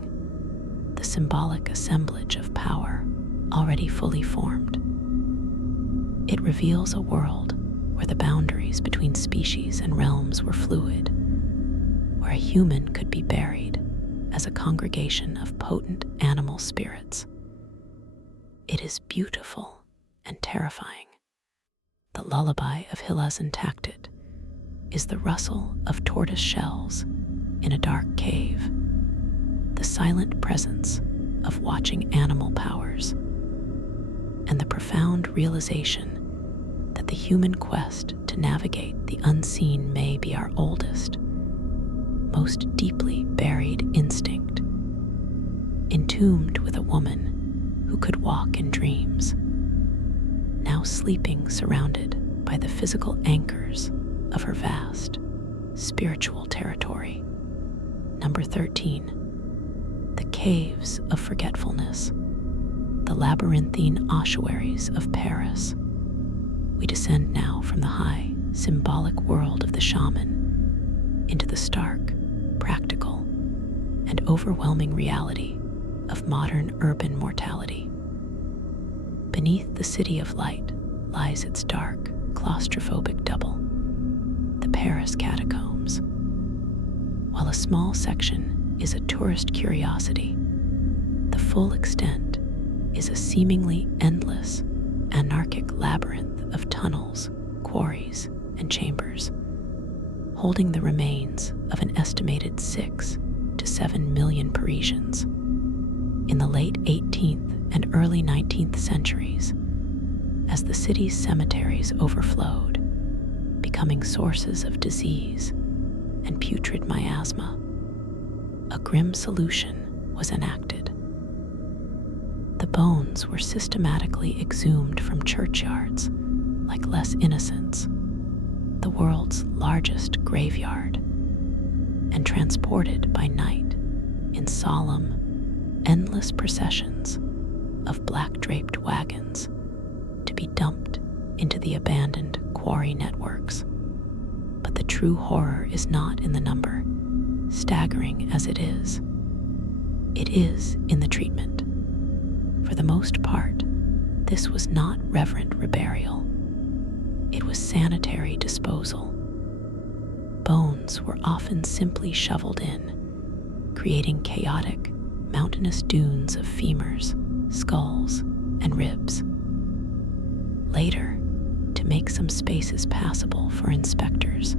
the symbolic assemblage of power already fully formed. It reveals a world where the boundaries between species and realms were fluid, where a human could be buried as a congregation of potent animal spirits. It is beautiful and terrifying. The lullaby of Hilazan Taktit is the rustle of tortoise shells in a dark cave, the silent presence of watching animal powers, and the profound realization that the human quest to navigate the unseen may be our oldest, most deeply buried instinct, entombed with a woman who could walk in dreams, now sleeping surrounded by the physical anchors of her vast spiritual territory. Number 13. The Caves of Forgetfulness, the labyrinthine ossuaries of Paris. We descend now from the high, symbolic world of the shaman into the stark, practical, and overwhelming reality of modern urban mortality. Beneath the city of light lies its dark, claustrophobic double, the Paris catacombs. While a small section is a tourist curiosity, the full extent is a seemingly endless, anarchic labyrinth of tunnels, quarries, and chambers, holding the remains of an estimated 6 to 7 million Parisians. In the late 18th and early 19th centuries, as the city's cemeteries overflowed, becoming sources of disease and putrid miasma, a grim solution was enacted. The bones were systematically exhumed from churchyards like Les Innocents, the world's largest graveyard, and transported by night in solemn, endless processions of black-draped wagons to be dumped into the abandoned quarry networks. But the true horror is not in the number, staggering as it is. It is in the treatment. For the most part, this was not reverent reburial. It was sanitary disposal. Bones were often simply shoveled in, creating chaotic, mountainous dunes of femurs, skulls, and ribs. Later, to make some spaces passable for inspectors,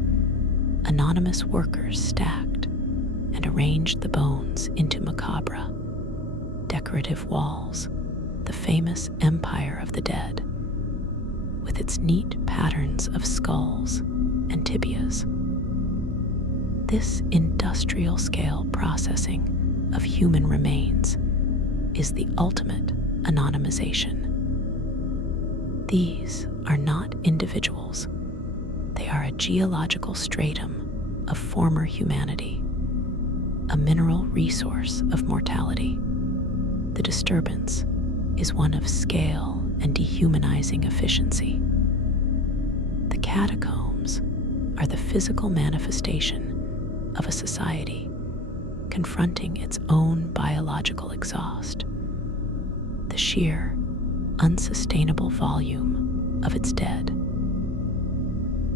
anonymous workers stacked and arranged the bones into macabre, decorative walls, the famous Empire of the Dead, with its neat patterns of skulls and tibias. This industrial-scale processing of human remains is the ultimate anonymization. These are not individuals. They are a geological stratum of former humanity, a mineral resource of mortality. The disturbance is one of scale and dehumanizing efficiency. The catacombs are the physical manifestation of a society confronting its own biological exhaust, the sheer, unsustainable volume of its dead.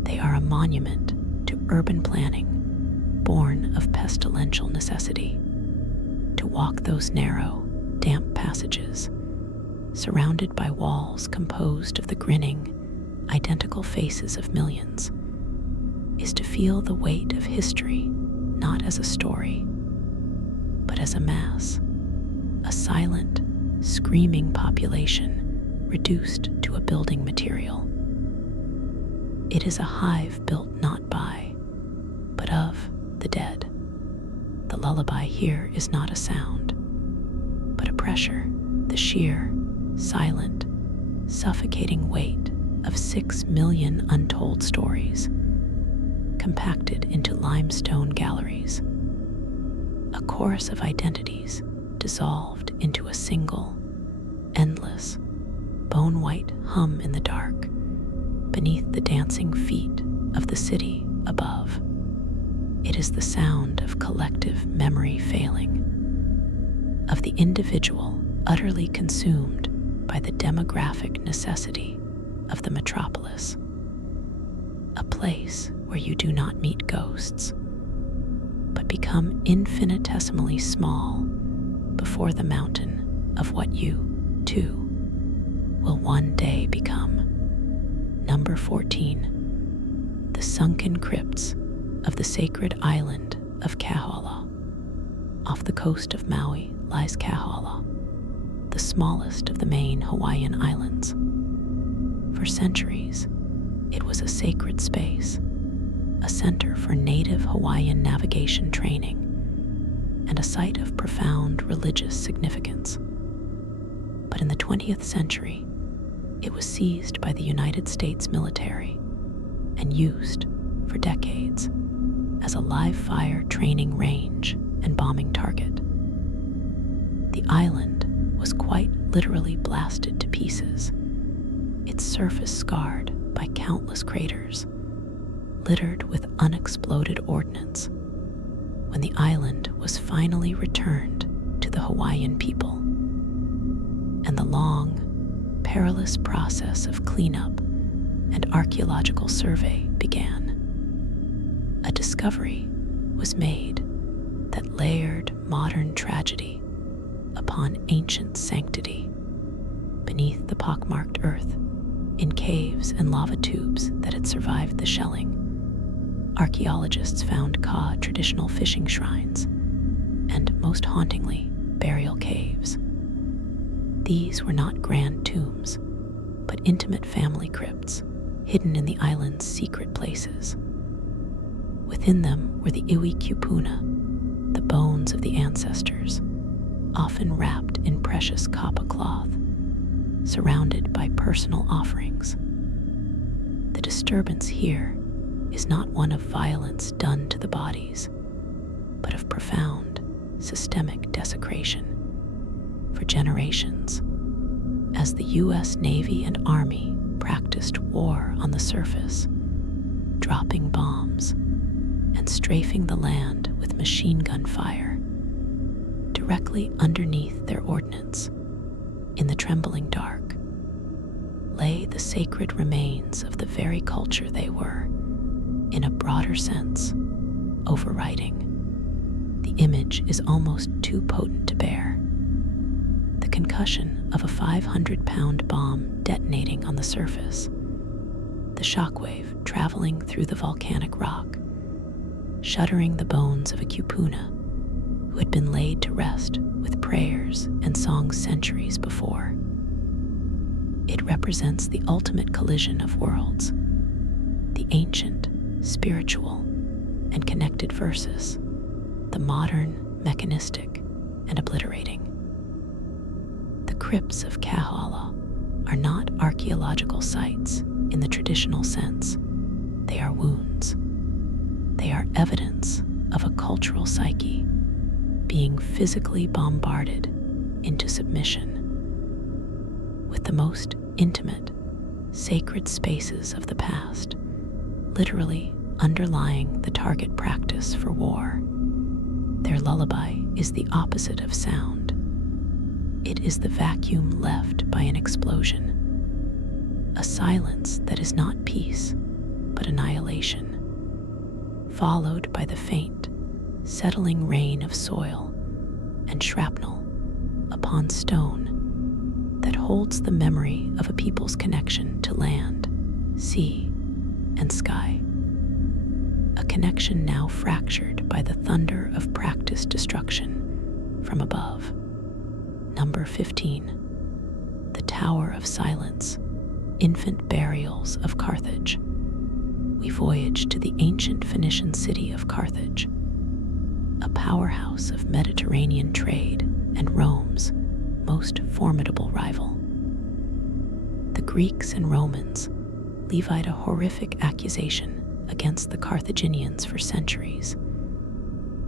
They are a monument to urban planning born of pestilential necessity, to walk those narrow, damp passages, surrounded by walls composed of the grinning, identical faces of millions, is to feel the weight of history not as a story, but as a mass, a silent, screaming population reduced to a building material. It is a hive built not by, but of the dead. The lullaby here is not a sound, but a pressure, the sheer, silent, suffocating weight of 6 million untold stories, compacted into limestone galleries. A chorus of identities dissolved into a single, endless, bone-white hum in the dark, beneath the dancing feet of the city above. It is the sound of collective memory failing, of the individual utterly consumed by the demographic necessity of the metropolis. A place where you do not meet ghosts, but become infinitesimally small before the mountain of what you, too, will one day become. Number 14. The sunken crypts of the sacred island of Kahala. Off the coast of Maui lies Kahala, the smallest of the main Hawaiian islands. For centuries, it was a sacred space, a center for native Hawaiian navigation training, and a site of profound religious significance. But in the 20th century, it was seized by the United States military and used for decades as a live-fire training range and bombing target. The island was quite literally blasted to pieces, its surface scarred by countless craters, littered with unexploded ordnance, when the island was finally returned to the Hawaiian people. And the long, perilous process of cleanup and archaeological survey began. A discovery was made that layered modern tragedy upon ancient sanctity beneath the pockmarked earth, in caves and lava tubes that had survived the shelling. Archaeologists found Ka traditional fishing shrines and, most hauntingly, burial caves. These were not grand tombs, but intimate family crypts hidden in the island's secret places. Within them were the iwi kupuna, the bones of the ancestors, often wrapped in precious kapa cloth, surrounded by personal offerings. The disturbance here is not one of violence done to the bodies, but of profound, systemic desecration. For generations, as the U.S. Navy and Army practiced war on the surface, dropping bombs and strafing the land with machine gun fire, directly underneath their ordnance, in the trembling dark, lay the sacred remains of the very culture they were, in a broader sense, overriding. The image is almost too potent to bear. The concussion of a 500-pound bomb detonating on the surface, the shockwave traveling through the volcanic rock, shuddering the bones of a kupuna who had been laid to rest with prayers and songs centuries before. It represents the ultimate collision of worlds, the ancient, spiritual, and connected versus the modern, mechanistic, and obliterating. The crypts of Kahala are not archaeological sites in the traditional sense. They are wounds. They are evidence of a cultural psyche being physically bombarded into submission. With the most intimate, sacred spaces of the past literally underlying the target practice for war. Their lullaby is the opposite of sound. It is the vacuum left by an explosion, a silence that is not peace, but annihilation, followed by the faint, settling rain of soil and shrapnel upon stone that holds the memory of a people's connection to land, sea, and sky. A connection now fractured by the thunder of practiced destruction from above. Number 15. The Tower of Silence, Infant Burials of Carthage. We voyage to the ancient Phoenician city of Carthage, a powerhouse of Mediterranean trade and Rome's most formidable rival. The Greeks and Romans levied a horrific accusation against the Carthaginians for centuries,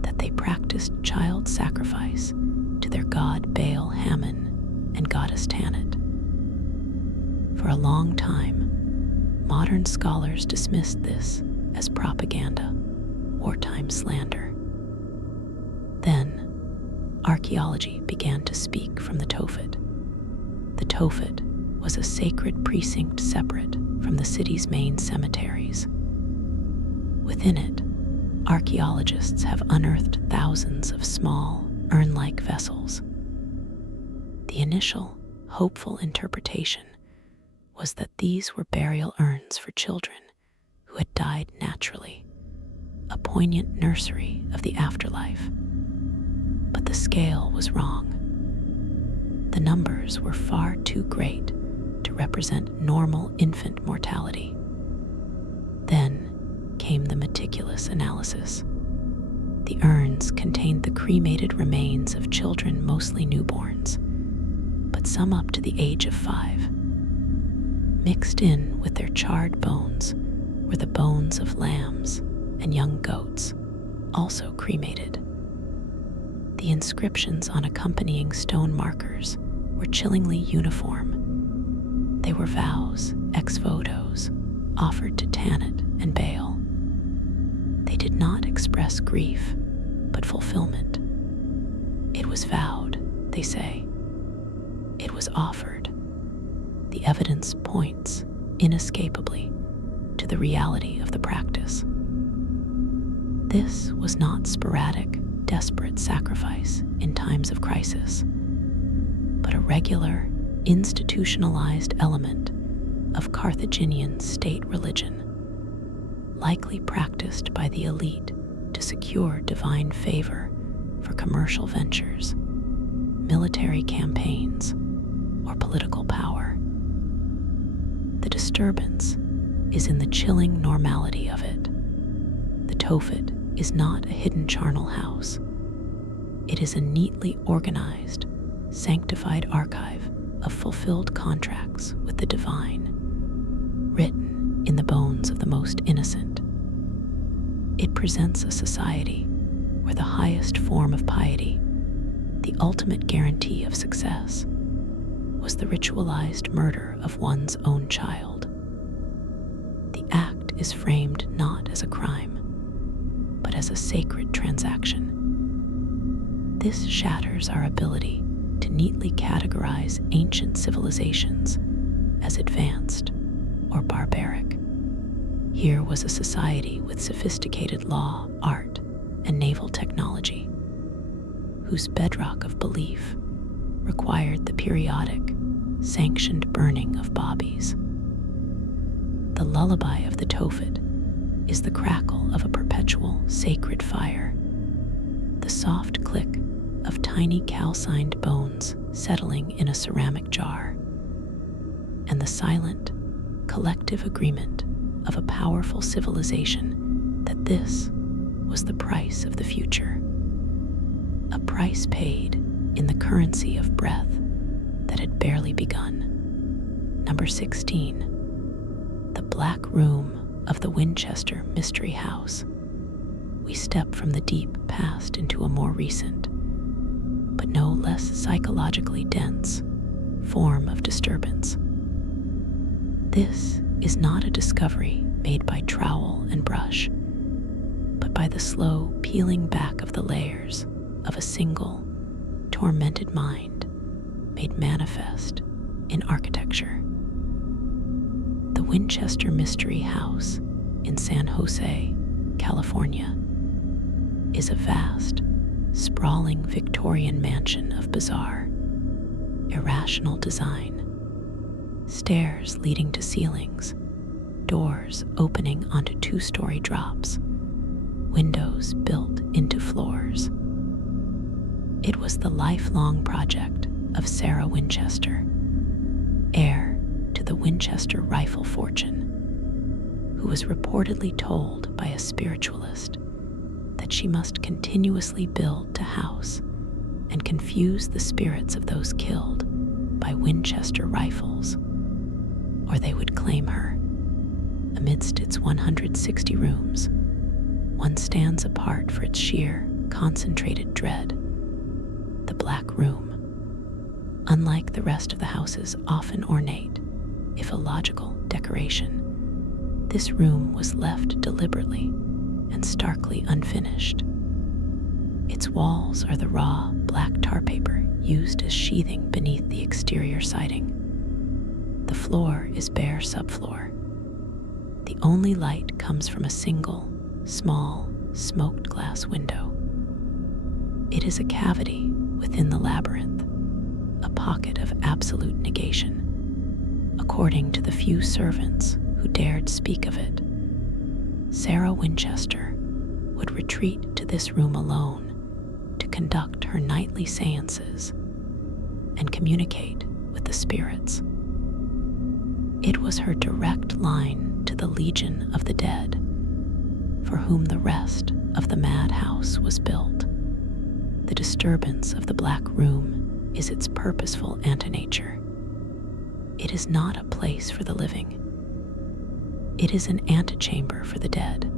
that they practiced child sacrifice to their god Baal Hammon and goddess Tanit. For a long time, modern scholars dismissed this as propaganda, wartime slander. Then, archaeology began to speak from the Tophet. The Tophet was a sacred precinct separate from the city's main cemeteries. Within it, archaeologists have unearthed thousands of small, urn-like vessels. The initial, hopeful interpretation was that these were burial urns for children who had died naturally, a poignant nursery of the afterlife. But the scale was wrong. The numbers were far too great to represent normal infant mortality. Then came the meticulous analysis. The urns contained the cremated remains of children, mostly newborns, but some up to the age of 5. Mixed in with their charred bones were the bones of lambs and young goats, also cremated. The inscriptions on accompanying stone markers were chillingly uniform. They were vows, ex votos, offered to Tanit and Baal. They did not express grief, but fulfillment. It was vowed, they say. It was offered. The evidence points, inescapably, to the reality of the practice. This was not sporadic, desperate sacrifice in times of crisis, but a regular, institutionalized element of Carthaginian state religion, likely practiced by the elite to secure divine favor for commercial ventures, military campaigns, or political power. The disturbance is in the chilling normality of it. The Tophet is not a hidden charnel house. It is a neatly organized, sanctified archive of fulfilled contracts with the divine, written in the bones of the most innocent. It presents a society where the highest form of piety, the ultimate guarantee of success, was the ritualized murder of one's own child. The act is framed not as a crime, but as a sacred transaction. This shatters our ability to neatly categorize ancient civilizations as advanced or barbaric. Here was a society with sophisticated law, art, and naval technology, whose bedrock of belief required the periodic, sanctioned burning of bobbies. The lullaby of the Tophet is the crackle of a perpetual sacred fire, the soft click of tiny calcined bones settling in a ceramic jar, and the silent, collective agreement of a powerful civilization that this was the price of the future, a price paid in the currency of breath that had barely begun. Number 16, the Black Room of the Winchester Mystery House. We step from the deep past into a more recent, but no less psychologically dense, form of disturbance. This is not a discovery made by trowel and brush, but by the slow peeling back of the layers of a single, tormented mind made manifest in architecture. The Winchester Mystery House in San Jose, California, is a vast, sprawling Victorian mansion of bizarre, irrational design. Stairs leading to ceilings, doors opening onto 2-story drops, windows built into floors. It was the lifelong project of Sarah Winchester, heir to the Winchester rifle fortune, who was reportedly told by a spiritualist that she must continuously build to house and confuse the spirits of those killed by Winchester rifles, or they would claim her. Amidst its 160 rooms, one stands apart for its sheer, concentrated dread: the Black Room. Unlike the rest of the house's often ornate, if illogical, decoration, this room was left deliberately and starkly unfinished. Its walls are the raw, black tar paper used as sheathing beneath the exterior siding. The floor is bare subfloor. The only light comes from a single, small, smoked glass window. It is a cavity within the labyrinth, a pocket of absolute negation, according to the few servants who dared speak of it. Sarah Winchester would retreat to this room alone to conduct her nightly seances and communicate with the spirits. It was her direct line to the Legion of the Dead, for whom the rest of the madhouse was built. The disturbance of the Black Room is its purposeful antinature. It is not a place for the living. It is an antechamber for the dead,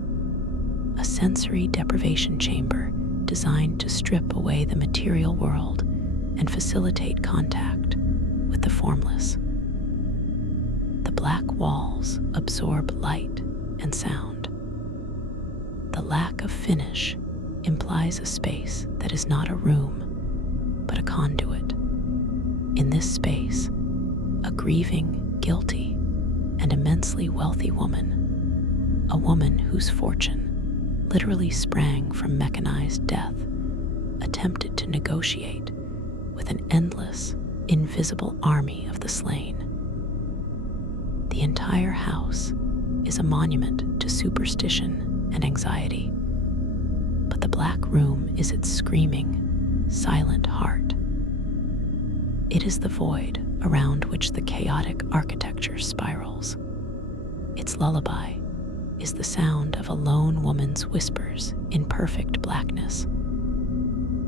a sensory deprivation chamber designed to strip away the material world and facilitate contact with the formless. The black walls absorb light and sound. The lack of finish implies a space that is not a room, but a conduit. In this space, a grieving, guilty, and immensely wealthy woman, a woman whose fortune literally sprang from mechanized death, attempted to negotiate with an endless, invisible army of the slain. The entire house is a monument to superstition and anxiety, but the Black Room is its screaming, silent heart. It is the void around which the chaotic architecture spirals. Its lullaby is the sound of a lone woman's whispers in perfect blackness,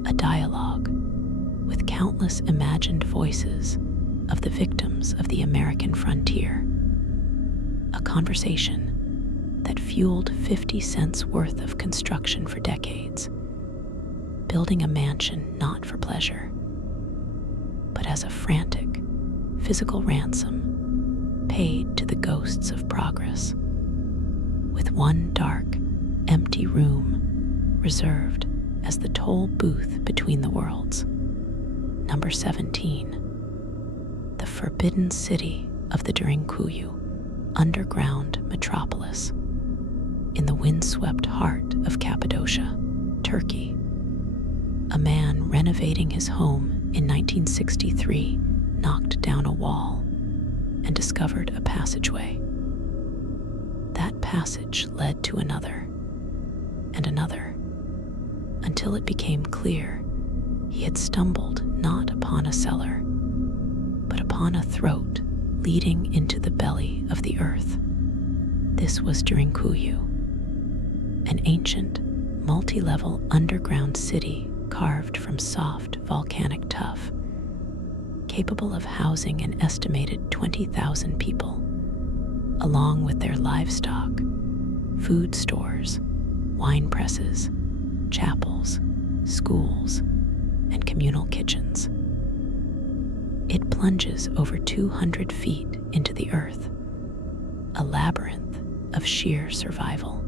a dialogue with countless imagined voices of the victims of the American frontier, a conversation that fueled 50 cents worth of construction for decades, building a mansion not for pleasure, but as a frantic, physical ransom paid to the ghosts of progress, with one dark, empty room reserved as the toll booth between the worlds. Number 17, the forbidden city of the Derinkuyu underground metropolis, in the windswept heart of Cappadocia, Turkey. A man renovating his home in 1963 knocked down a wall and discovered a passageway. That passage led to another and another, until it became clear he had stumbled not upon a cellar, but upon a throat leading into the belly of the earth. This was Derinkuyu, an ancient, multi-level underground city carved from soft volcanic tuff, capable of housing an estimated 20,000 people, along with their livestock, food stores, wine presses, chapels, schools, and communal kitchens. It plunges over 200 feet into the earth, a labyrinth of sheer survival.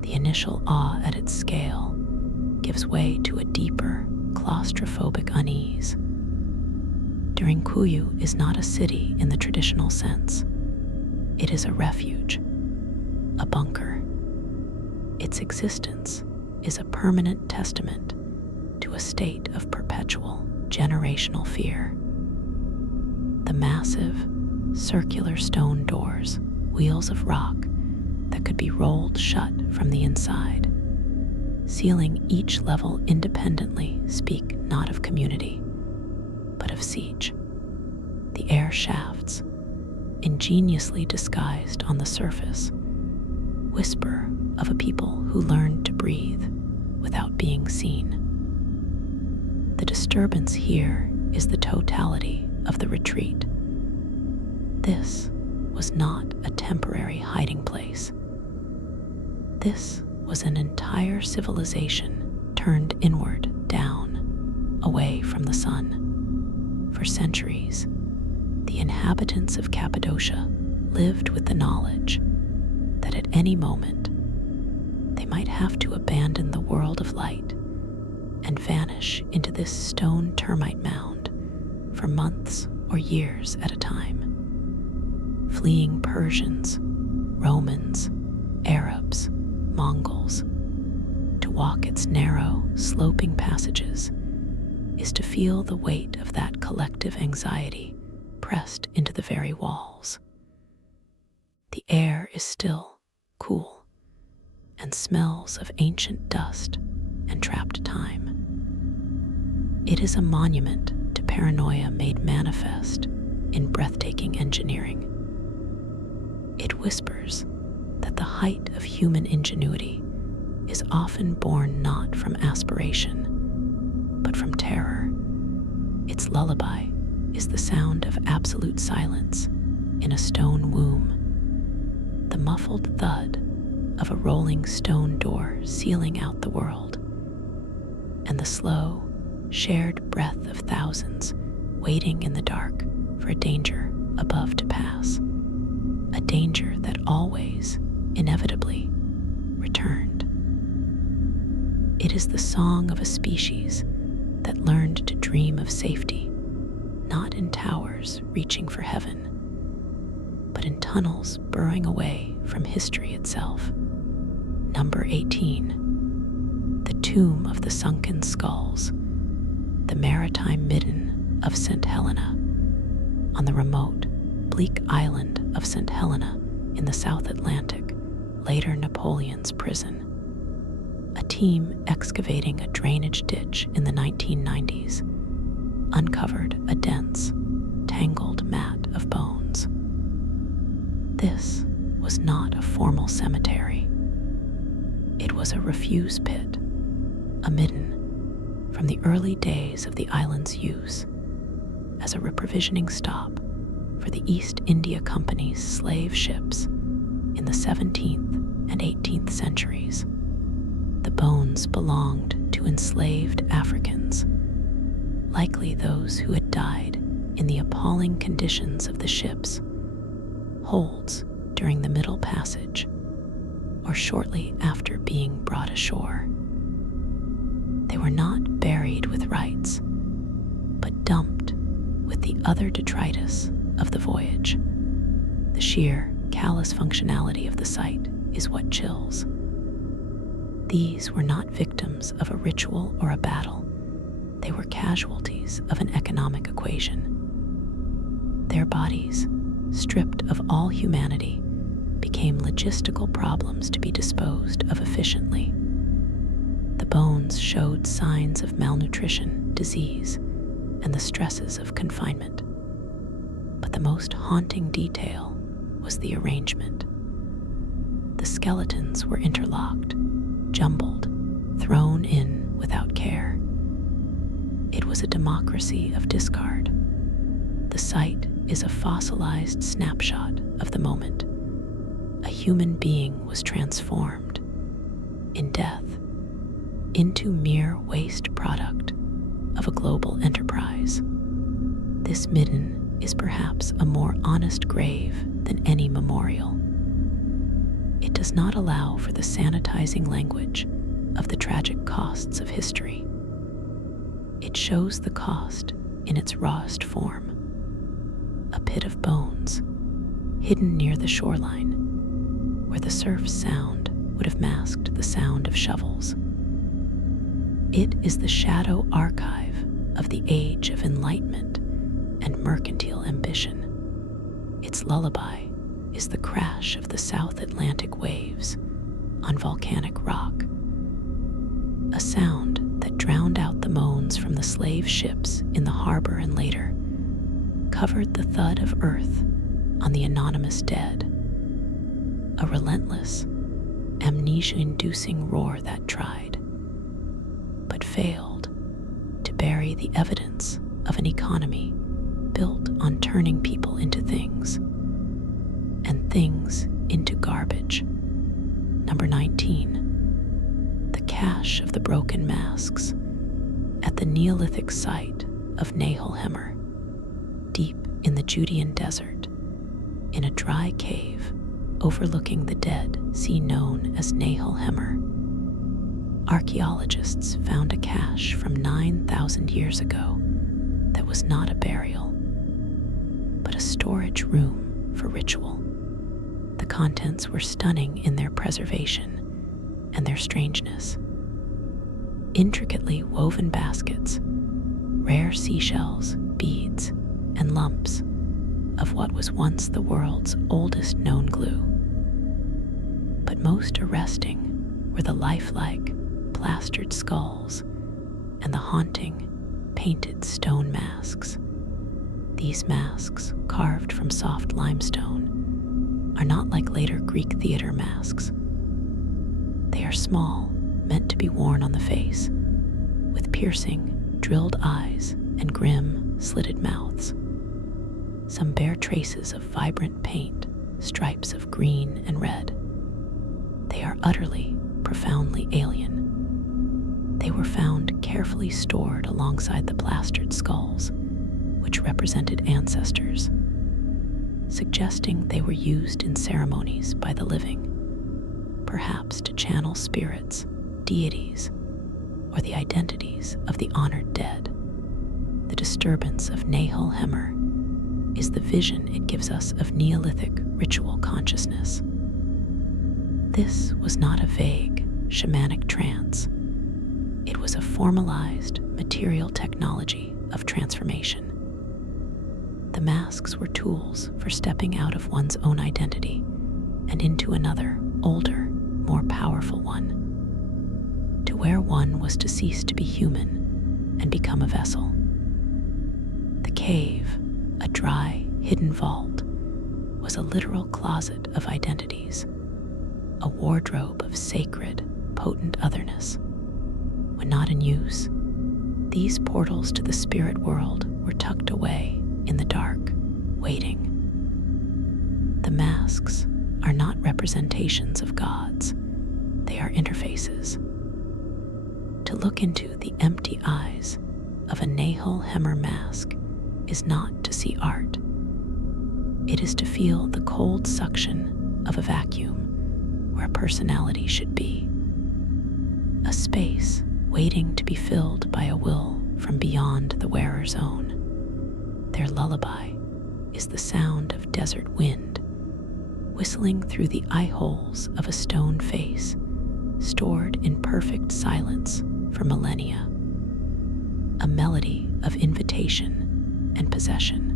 The initial awe at its scale gives way to a deeper, claustrophobic unease. Derinkuyu is not a city in the traditional sense. It is a refuge, a bunker. Its existence is a permanent testament to a state of perpetual, generational fear. The massive, circular stone doors, wheels of rock that could be rolled shut from the inside, sealing each level independently, speak not of community, but of siege. The air shafts, ingeniously disguised on the surface, whisper of a people who learned to breathe without being seen. The disturbance here is the totality of the retreat. This was not a temporary hiding place. This was an entire civilization turned inward, down, away from the sun. For centuries, the inhabitants of Cappadocia lived with the knowledge that at any moment they might have to abandon the world of light and vanish into this stone termite mound for months or years at a time, fleeing Persians, Romans, Arabs, Mongols, walk its narrow, sloping passages is to feel the weight of that collective anxiety pressed into the very walls. The air is still, cool, and smells of ancient dust and trapped time. It is a monument to paranoia made manifest in breathtaking engineering. It whispers that the height of human ingenuity is often born not from aspiration, but from terror. Its lullaby is the sound of absolute silence in a stone womb, the muffled thud of a rolling stone door sealing out the world, and the slow, shared breath of thousands waiting in the dark for a danger above to pass, a danger that always, inevitably, returned. It is the song of a species that learned to dream of safety, not in towers reaching for heaven, but in tunnels burrowing away from history itself. Number 18, the tomb of the sunken skulls, the maritime midden of St. Helena, on the remote, bleak island of St. Helena in the South Atlantic, later Napoleon's prison. A team excavating a drainage ditch in the 1990s uncovered a dense, tangled mat of bones. This was not a formal cemetery. It was a refuse pit, a midden from the early days of the island's use as a reprovisioning stop for the East India Company's slave ships in the 17th and 18th centuries. The bones belonged to enslaved Africans, likely those who had died in the appalling conditions of the ship's holds during the Middle Passage or shortly after being brought ashore. They were not buried with rites, but dumped with the other detritus of the voyage. The sheer, callous functionality of the site is what chills. These were not victims of a ritual or a battle. They were casualties of an economic equation. Their bodies, stripped of all humanity, became logistical problems to be disposed of efficiently. The bones showed signs of malnutrition, disease, and the stresses of confinement. But the most haunting detail was the arrangement. The skeletons were interlocked, jumbled, thrown in without care. It was a democracy of discard. The site is a fossilized snapshot of the moment. A human being was transformed, in death, into mere waste product of a global enterprise. This midden is perhaps a more honest grave than any memorial. It does not allow for the sanitizing language of the tragic costs of history. It shows the cost in its rawest form. A pit of bones, hidden near the shoreline, where the surf's sound would have masked the sound of shovels. It is the shadow archive of the age of enlightenment and mercantile ambition. Its lullaby is the crash of the South Atlantic waves on volcanic rock, a sound that drowned out the moans from the slave ships in the harbor and later covered the thud of earth on the anonymous dead, a relentless, amnesia-inducing roar that tried, but failed, to bury the evidence of an economy built on turning people into things, and things into garbage. Number 19, the cache of the broken masks at the Neolithic site of Nahal-Hemmer, deep in the Judean desert, in a dry cave overlooking the Dead Sea known as Nahal-Hemmer. Archaeologists found a cache from 9,000 years ago that was not a burial, but a storage room for ritual. The contents were stunning in their preservation and their strangeness. Intricately woven baskets, rare seashells, beads, and lumps of what was once the world's oldest known glue. But most arresting were the lifelike, plastered skulls and the haunting, painted stone masks. These masks, carved from soft limestone, are not like later Greek theater masks. They are small, meant to be worn on the face, with piercing, drilled eyes and grim, slitted mouths. Some bear traces of vibrant paint, stripes of green and red. They are utterly, profoundly alien. They were found carefully stored alongside the plastered skulls, which represented ancestors, suggesting they were used in ceremonies by the living, perhaps to channel spirits, deities, or the identities of the honored dead. The disturbance of Nahal-Hemmer is the vision it gives us of Neolithic ritual consciousness. This was not a vague, shamanic trance. It was a formalized, material technology of transformation. The masks were tools for stepping out of one's own identity and into another, older, more powerful one. To wear one was to cease to be human and become a vessel. The cave, a dry, hidden vault, was a literal closet of identities, a wardrobe of sacred, potent otherness. When not in use, these portals to the spirit world were tucked away in the dark, waiting. The masks are not representations of gods. They are interfaces. To look into the empty eyes of a Nahal-Hemmer mask is not to see art. It is to feel the cold suction of a vacuum where personality should be. A space waiting to be filled by a will from beyond the wearer's own. Their lullaby is the sound of desert wind, whistling through the eye holes of a stone face, stored in perfect silence for millennia. A melody of invitation and possession.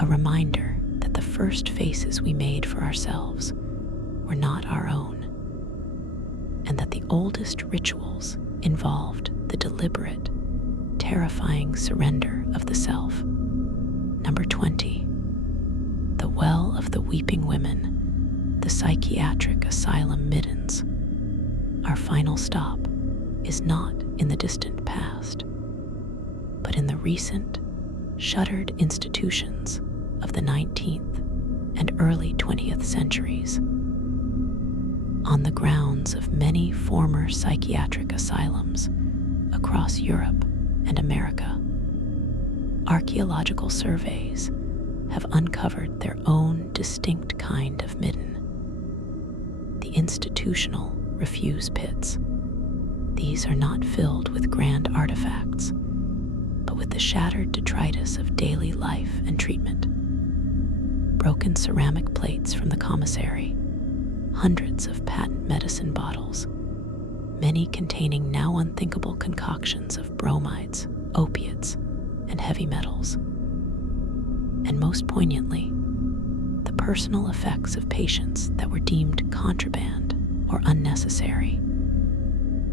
A reminder that the first faces we made for ourselves were not our own, and that the oldest rituals involved the deliberate, terrifying surrender of the self. Number 20. The Well of the Weeping Women, the Psychiatric Asylum Middens. Our final stop is not in the distant past, but in the recent, shuttered institutions of the 19th and early 20th centuries. On the grounds of many former psychiatric asylums across Europe and America, archaeological surveys have uncovered their own distinct kind of midden. The institutional refuse pits. These are not filled with grand artifacts, but with the shattered detritus of daily life and treatment. Broken ceramic plates from the commissary, hundreds of patent medicine bottles, many containing now unthinkable concoctions of bromides, opiates, and heavy metals. And most poignantly, the personal effects of patients that were deemed contraband or unnecessary.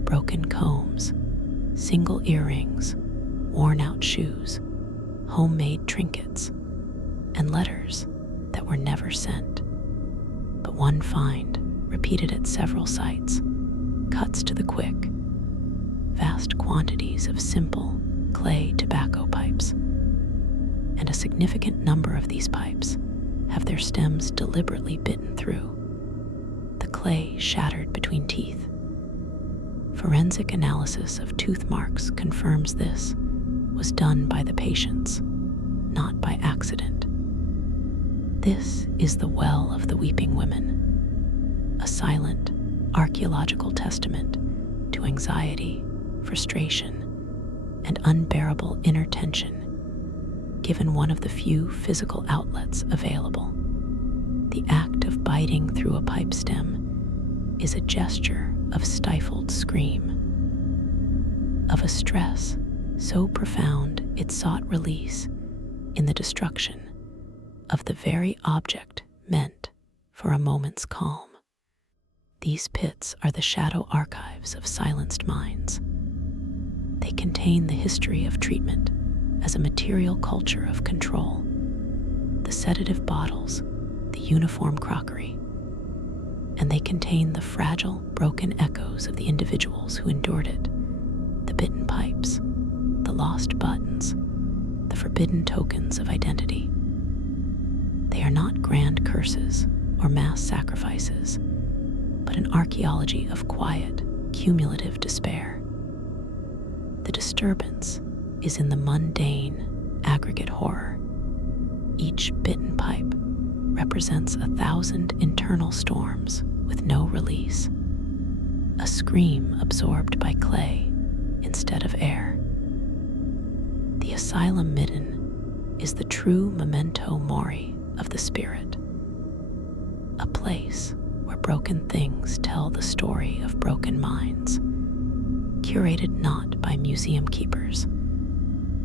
Broken combs, single earrings, worn-out shoes, homemade trinkets, and letters that were never sent. But one find, repeated at several sites, cuts to the quick. Vast quantities of simple clay tobacco pipes, and a significant number of these pipes have their stems deliberately bitten through, the clay shattered between teeth. Forensic analysis of tooth marks confirms this was done by the patients, not by accident. This is the Well of the Weeping Women, a silent, archaeological testament to anxiety, frustration, and unbearable inner tension, given one of the few physical outlets available. The act of biting through a pipe stem is a gesture of stifled scream, of a stress so profound it sought release in the destruction of the very object meant for a moment's calm. These pits are the shadow archives of silenced minds. They contain the history of treatment as a material culture of control, the sedative bottles, the uniform crockery, and they contain the fragile, broken echoes of the individuals who endured it, the bitten pipes, the lost buttons, the forbidden tokens of identity. They are not grand curses or mass sacrifices, but an archaeology of quiet, cumulative despair. The disturbance is in the mundane, aggregate horror. Each bitten pipe represents 1,000 internal storms with no release, a scream absorbed by clay instead of air. The asylum midden is the true memento mori of the spirit, a place where broken things tell the story of broken minds, curated not by museum keepers,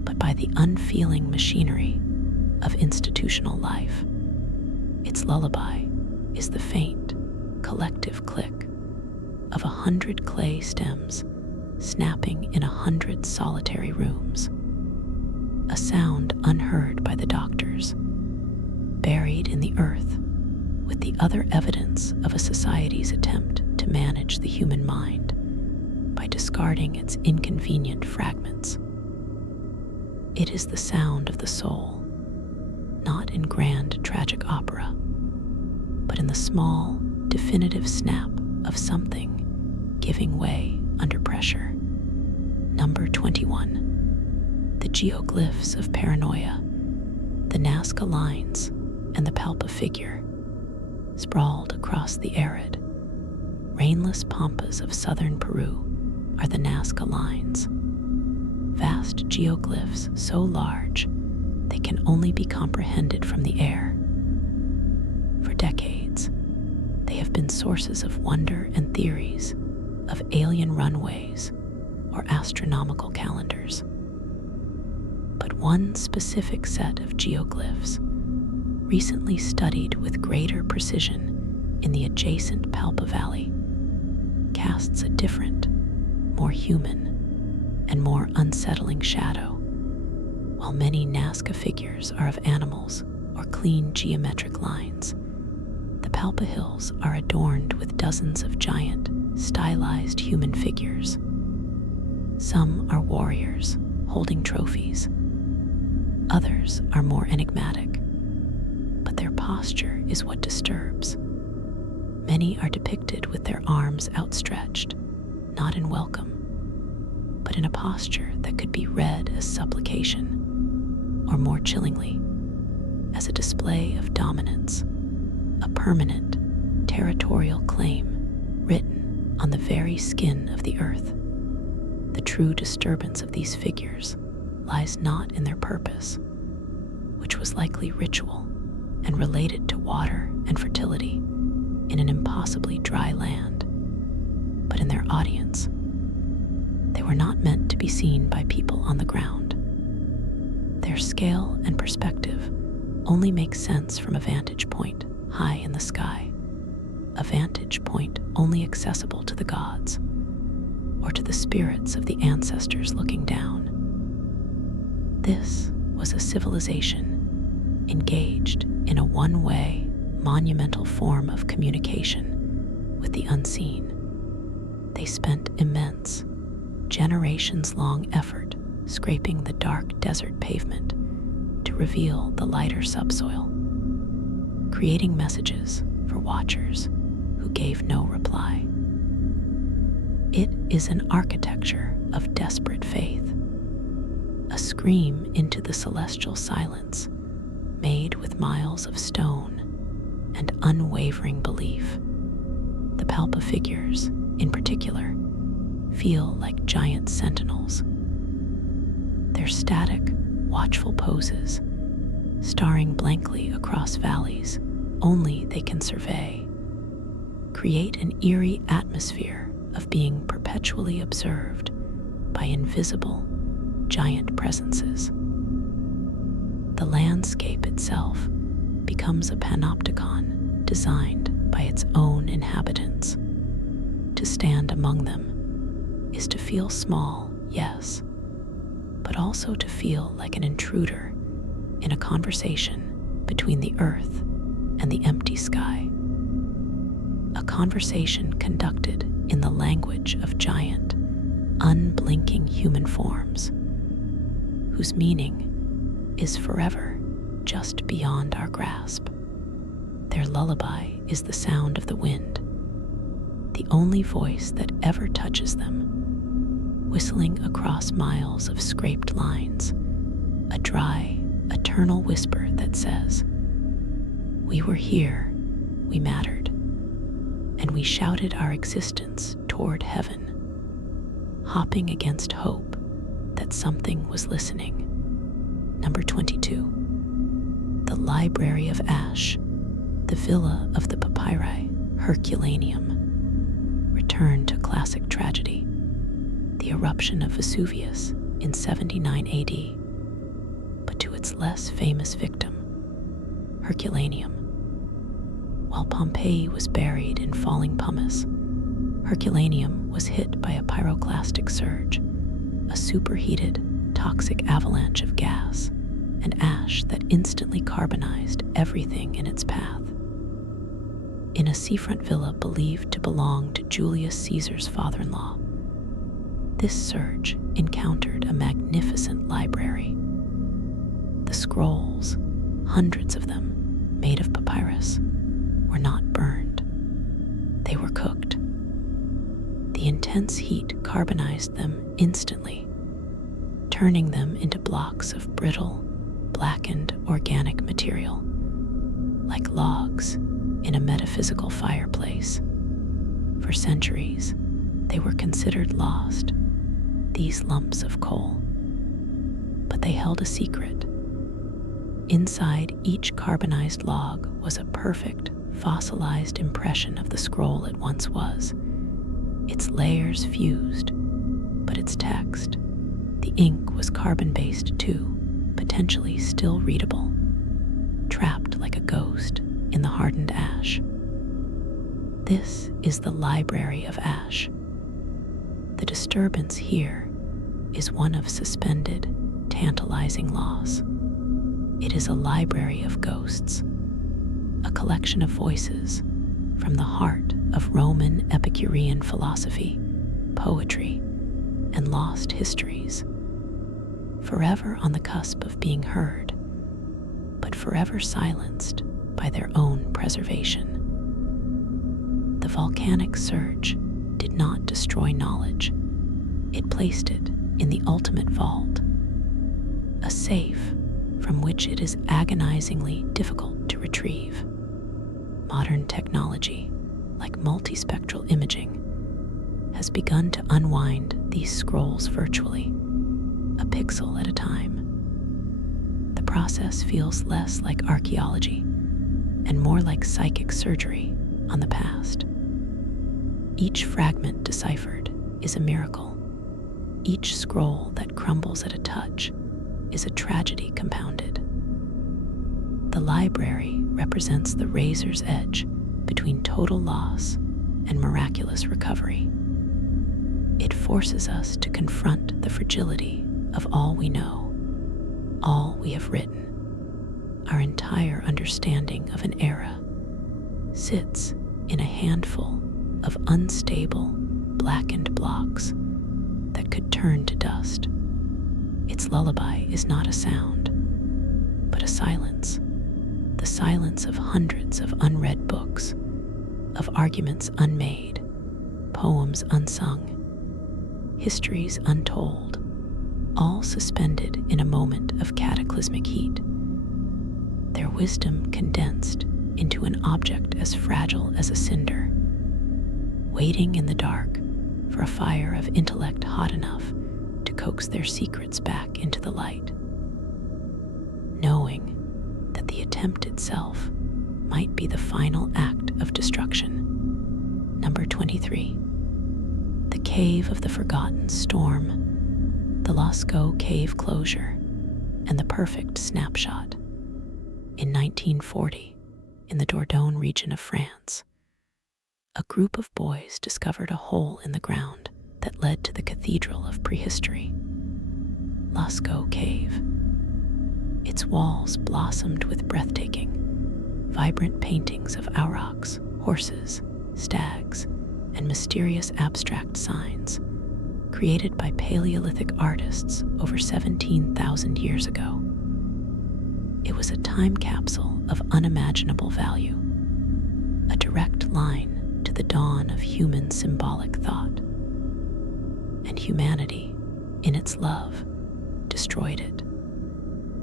but by the unfeeling machinery of institutional life. Its lullaby is the faint, collective click of 100 clay stems snapping in 100 solitary rooms, a sound unheard by the doctors, buried in the earth with the other evidence of a society's attempt to manage the human mind by discarding its inconvenient fragments. It is the sound of the soul, not in grand tragic opera, but in the small, definitive snap of something giving way under pressure. Number 21. The geoglyphs of paranoia, the Nazca lines, and the Palpa figure, sprawled across the arid, rainless pampas of southern Peru, are the Nazca lines. Vast geoglyphs so large they can only be comprehended from the air. For decades, they have been sources of wonder and theories of alien runways or astronomical calendars. But one specific set of geoglyphs, recently studied with greater precision in the adjacent Palpa Valley, casts a different, more human, and more unsettling shadow. While many Nazca figures are of animals or clean geometric lines, the Palpa Hills are adorned with dozens of giant, stylized human figures. Some are warriors holding trophies. Others are more enigmatic, but their posture is what disturbs. Many are depicted with their arms outstretched, not in welcome, but in a posture that could be read as supplication, or more chillingly, as a display of dominance, a permanent, territorial claim written on the very skin of the earth. The true disturbance of these figures lies not in their purpose, which was likely ritual and related to water and fertility in an impossibly dry land, but in their audience. They were not meant to be seen by people on the ground. Their scale and perspective only make sense from a vantage point high in the sky, a vantage point only accessible to the gods or to the spirits of the ancestors looking down. This was a civilization engaged in a one-way, monumental form of communication with the unseen. They spent immense, generations-long effort scraping the dark desert pavement to reveal the lighter subsoil, creating messages for watchers who gave no reply. It is an architecture of desperate faith, a scream into the celestial silence made with miles of stone and unwavering belief. The Palpa figures, in particular, feel like giant sentinels. Their static, watchful poses, staring blankly across valleys only they can survey, create an eerie atmosphere of being perpetually observed by invisible, giant presences. The landscape itself becomes a panopticon designed by its own inhabitants. To stand among them is to feel small, yes, but also to feel like an intruder in a conversation between the earth and the empty sky. A conversation conducted in the language of giant, unblinking human forms, whose meaning is forever just beyond our grasp. Their lullaby is the sound of the wind, the only voice that ever touches them, whistling across miles of scraped lines, a dry, eternal whisper that says, "We were here, we mattered, and we shouted our existence toward heaven, hopping against hope that something was listening." Number 22. The Library of Ash, the Villa of the Papyri, Herculaneum. Return to classic tragedy, the eruption of Vesuvius in 79 AD, but to its less famous victim, Herculaneum. While Pompeii was buried in falling pumice, Herculaneum was hit by a pyroclastic surge, a superheated, toxic avalanche of gas and ash that instantly carbonized everything in its path. In a seafront villa believed to belong to Julius Caesar's father-in-law, this surge encountered a magnificent library. The scrolls, hundreds of them, made of papyrus, were not burned. They were cooked. The intense heat carbonized them instantly, turning them into blocks of brittle, blackened organic material, like logs in a metaphysical fireplace. For centuries, they were considered lost, these lumps of coal. But they held a secret. Inside each carbonized log was a perfect, fossilized impression of the scroll it once was. Its layers fused, but its text, the ink, was carbon-based too, potentially still readable, trapped like a ghost in the hardened ash. This is the Library of Ash. The disturbance here is one of suspended, tantalizing loss. It is a library of ghosts, a collection of voices from the heart of Roman Epicurean philosophy, poetry, and lost histories, forever on the cusp of being heard, but forever silenced by their own preservation. The volcanic surge did not destroy knowledge. It placed it in the ultimate vault, a safe from which it is agonizingly difficult to retrieve. Modern technology, like multispectral imaging, has begun to unwind these scrolls virtually, a pixel at a time. The process feels less like archaeology and more like psychic surgery on the past. Each fragment deciphered is a miracle. Each scroll that crumbles at a touch is a tragedy compounded. The library represents the razor's edge between total loss and miraculous recovery. It forces us to confront the fragility of all we know, all we have written. Our entire understanding of an era sits in a handful of unstable, blackened blocks that could turn to dust. Its lullaby is not a sound, but a silence. The silence of hundreds of unread books, of arguments unmade, poems unsung, histories untold, all suspended in a moment of cataclysmic heat. Their wisdom condensed into an object as fragile as a cinder, waiting in the dark for a fire of intellect hot enough to coax their secrets back into the light, knowing that the attempt itself might be the final act of destruction. Number 23. The Cave of the Forgotten Storm, The Lascaux cave closure and the perfect snapshot. In 1940, in the Dordogne region of France, a group of boys discovered a hole in the ground that led to the cathedral of prehistory, Lascaux Cave. Its walls blossomed with breathtaking, vibrant paintings of aurochs, horses, stags, and mysterious abstract signs created by Paleolithic artists over 17,000 years ago. It was a time capsule of unimaginable value, a direct line to the dawn of human symbolic thought. And humanity, in its love, destroyed it.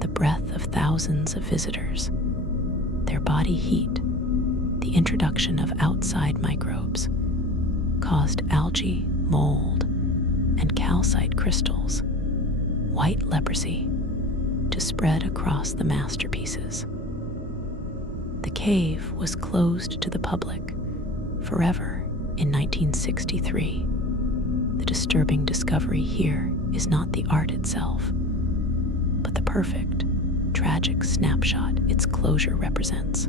The breath of thousands of visitors, their body heat, the introduction of outside microbes, caused algae, mold, and calcite crystals, white leprosy, to spread across the masterpieces. The cave was closed to the public forever in 1963. The disturbing discovery here is not the art itself, but the perfect, tragic snapshot its closure represents.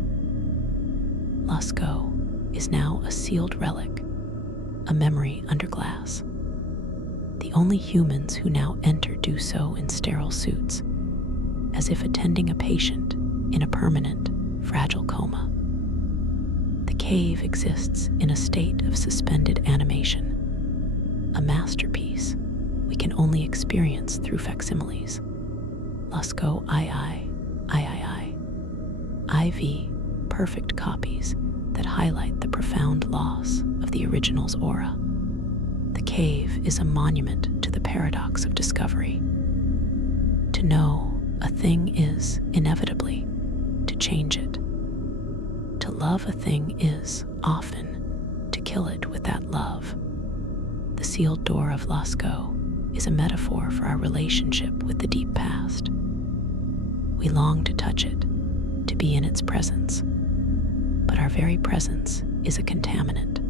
Lascaux is now a sealed relic, a memory under glass. The only humans who now enter do so in sterile suits, as if attending a patient in a permanent, fragile coma. The cave exists in a state of suspended animation, a masterpiece we can only experience through facsimiles. Lascaux IV, perfect copies that highlight the profound loss of the original's aura. The cave is a monument to the paradox of discovery. To know a thing is, inevitably, to change it. To love a thing is, often, to kill it with that love. The sealed door of Lascaux is a metaphor for our relationship with the deep past. We long to touch it, to be in its presence, but our very presence is a contaminant.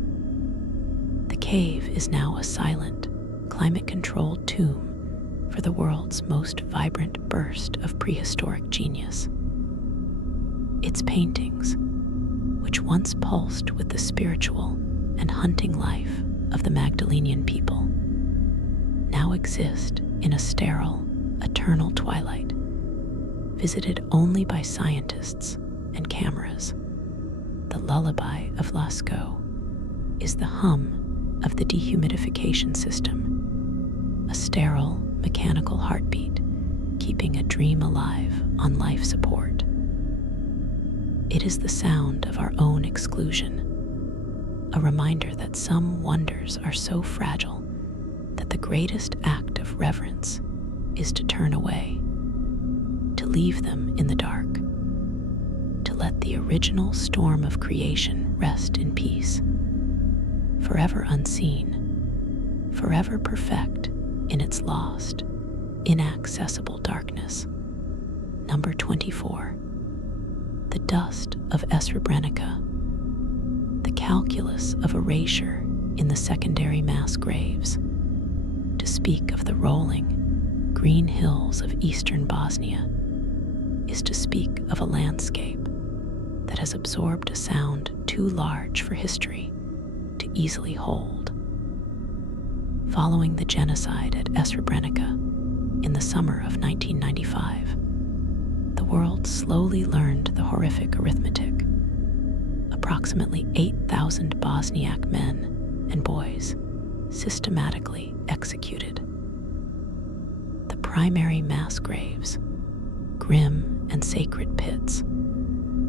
The cave is now a silent, climate-controlled tomb for the world's most vibrant burst of prehistoric genius. Its paintings, which once pulsed with the spiritual and hunting life of the Magdalenian people, now exist in a sterile, eternal twilight, visited only by scientists and cameras. The lullaby of Lascaux is the hum of the dehumidification system, a sterile, mechanical heartbeat keeping a dream alive on life support. It is the sound of our own exclusion, a reminder that some wonders are so fragile that the greatest act of reverence is to turn away, to leave them in the dark, to let the original storm of creation rest in peace, forever unseen, forever perfect in its lost, inaccessible darkness. Number 24. The dust of Srebrenica, the calculus of erasure in the secondary mass graves. To speak of the rolling, green hills of eastern Bosnia is to speak of a landscape that has absorbed a sound too large for history to easily hold. Following the genocide at Srebrenica in the summer of 1995, the world slowly learned the horrific arithmetic. Approximately 8,000 Bosniak men and boys systematically executed. The primary mass graves, grim and sacred pits,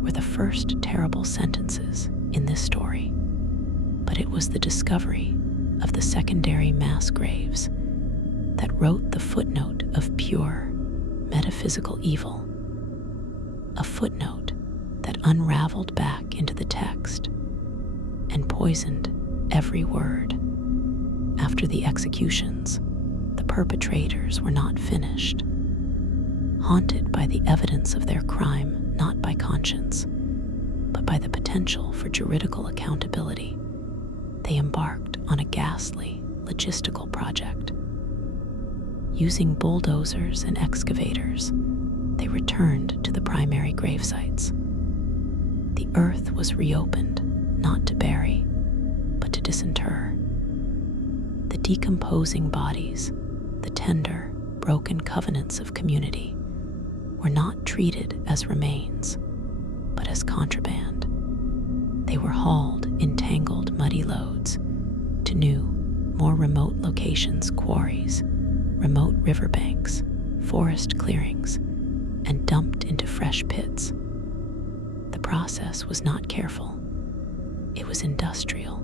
were the first terrible sentences in this story, but it was the discovery of the secondary mass graves that wrote the footnote of pure, metaphysical evil, a footnote that unraveled back into the text and poisoned every word. After the executions, the perpetrators were not finished. Haunted by the evidence of their crime, not by conscience, but by the potential for juridical accountability, they embarked on a ghastly logistical project. Using bulldozers and excavators, they returned to the primary grave sites. The earth was reopened, not to bury, but to disinter. The decomposing bodies, the tender, broken covenants of community, were not treated as remains, but as contraband. They were hauled in tangled, muddy loads to new, more remote locations, quarries, remote riverbanks, forest clearings, and dumped into fresh pits. The process was not careful. It was industrial.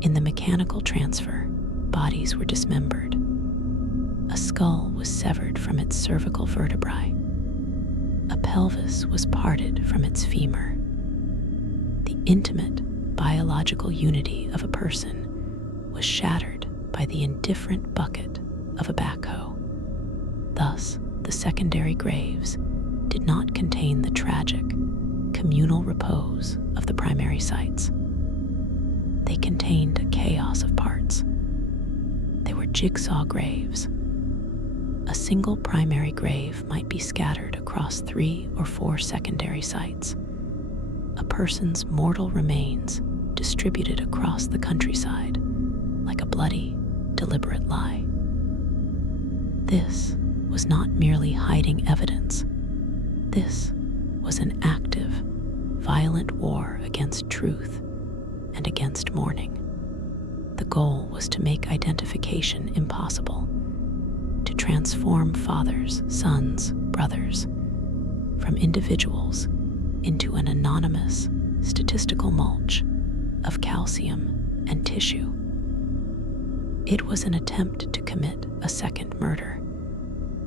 In the mechanical transfer, bodies were dismembered. A skull was severed from its cervical vertebrae. A pelvis was parted from its femur. The intimate biological unity of a person was shattered by the indifferent bucket of a backhoe. Thus, the secondary graves did not contain the tragic, communal repose of the primary sites. They contained a chaos of parts. They were jigsaw graves. A single primary grave might be scattered across 3 or 4 secondary sites. A person's mortal remains distributed across the countryside like a bloody, deliberate lie. This was not merely hiding evidence. This was an active, violent war against truth and against mourning. The goal was to make identification impossible, to transform fathers, sons, brothers from individuals into an anonymous, statistical mulch of calcium and tissue. It was an attempt to commit a second murder,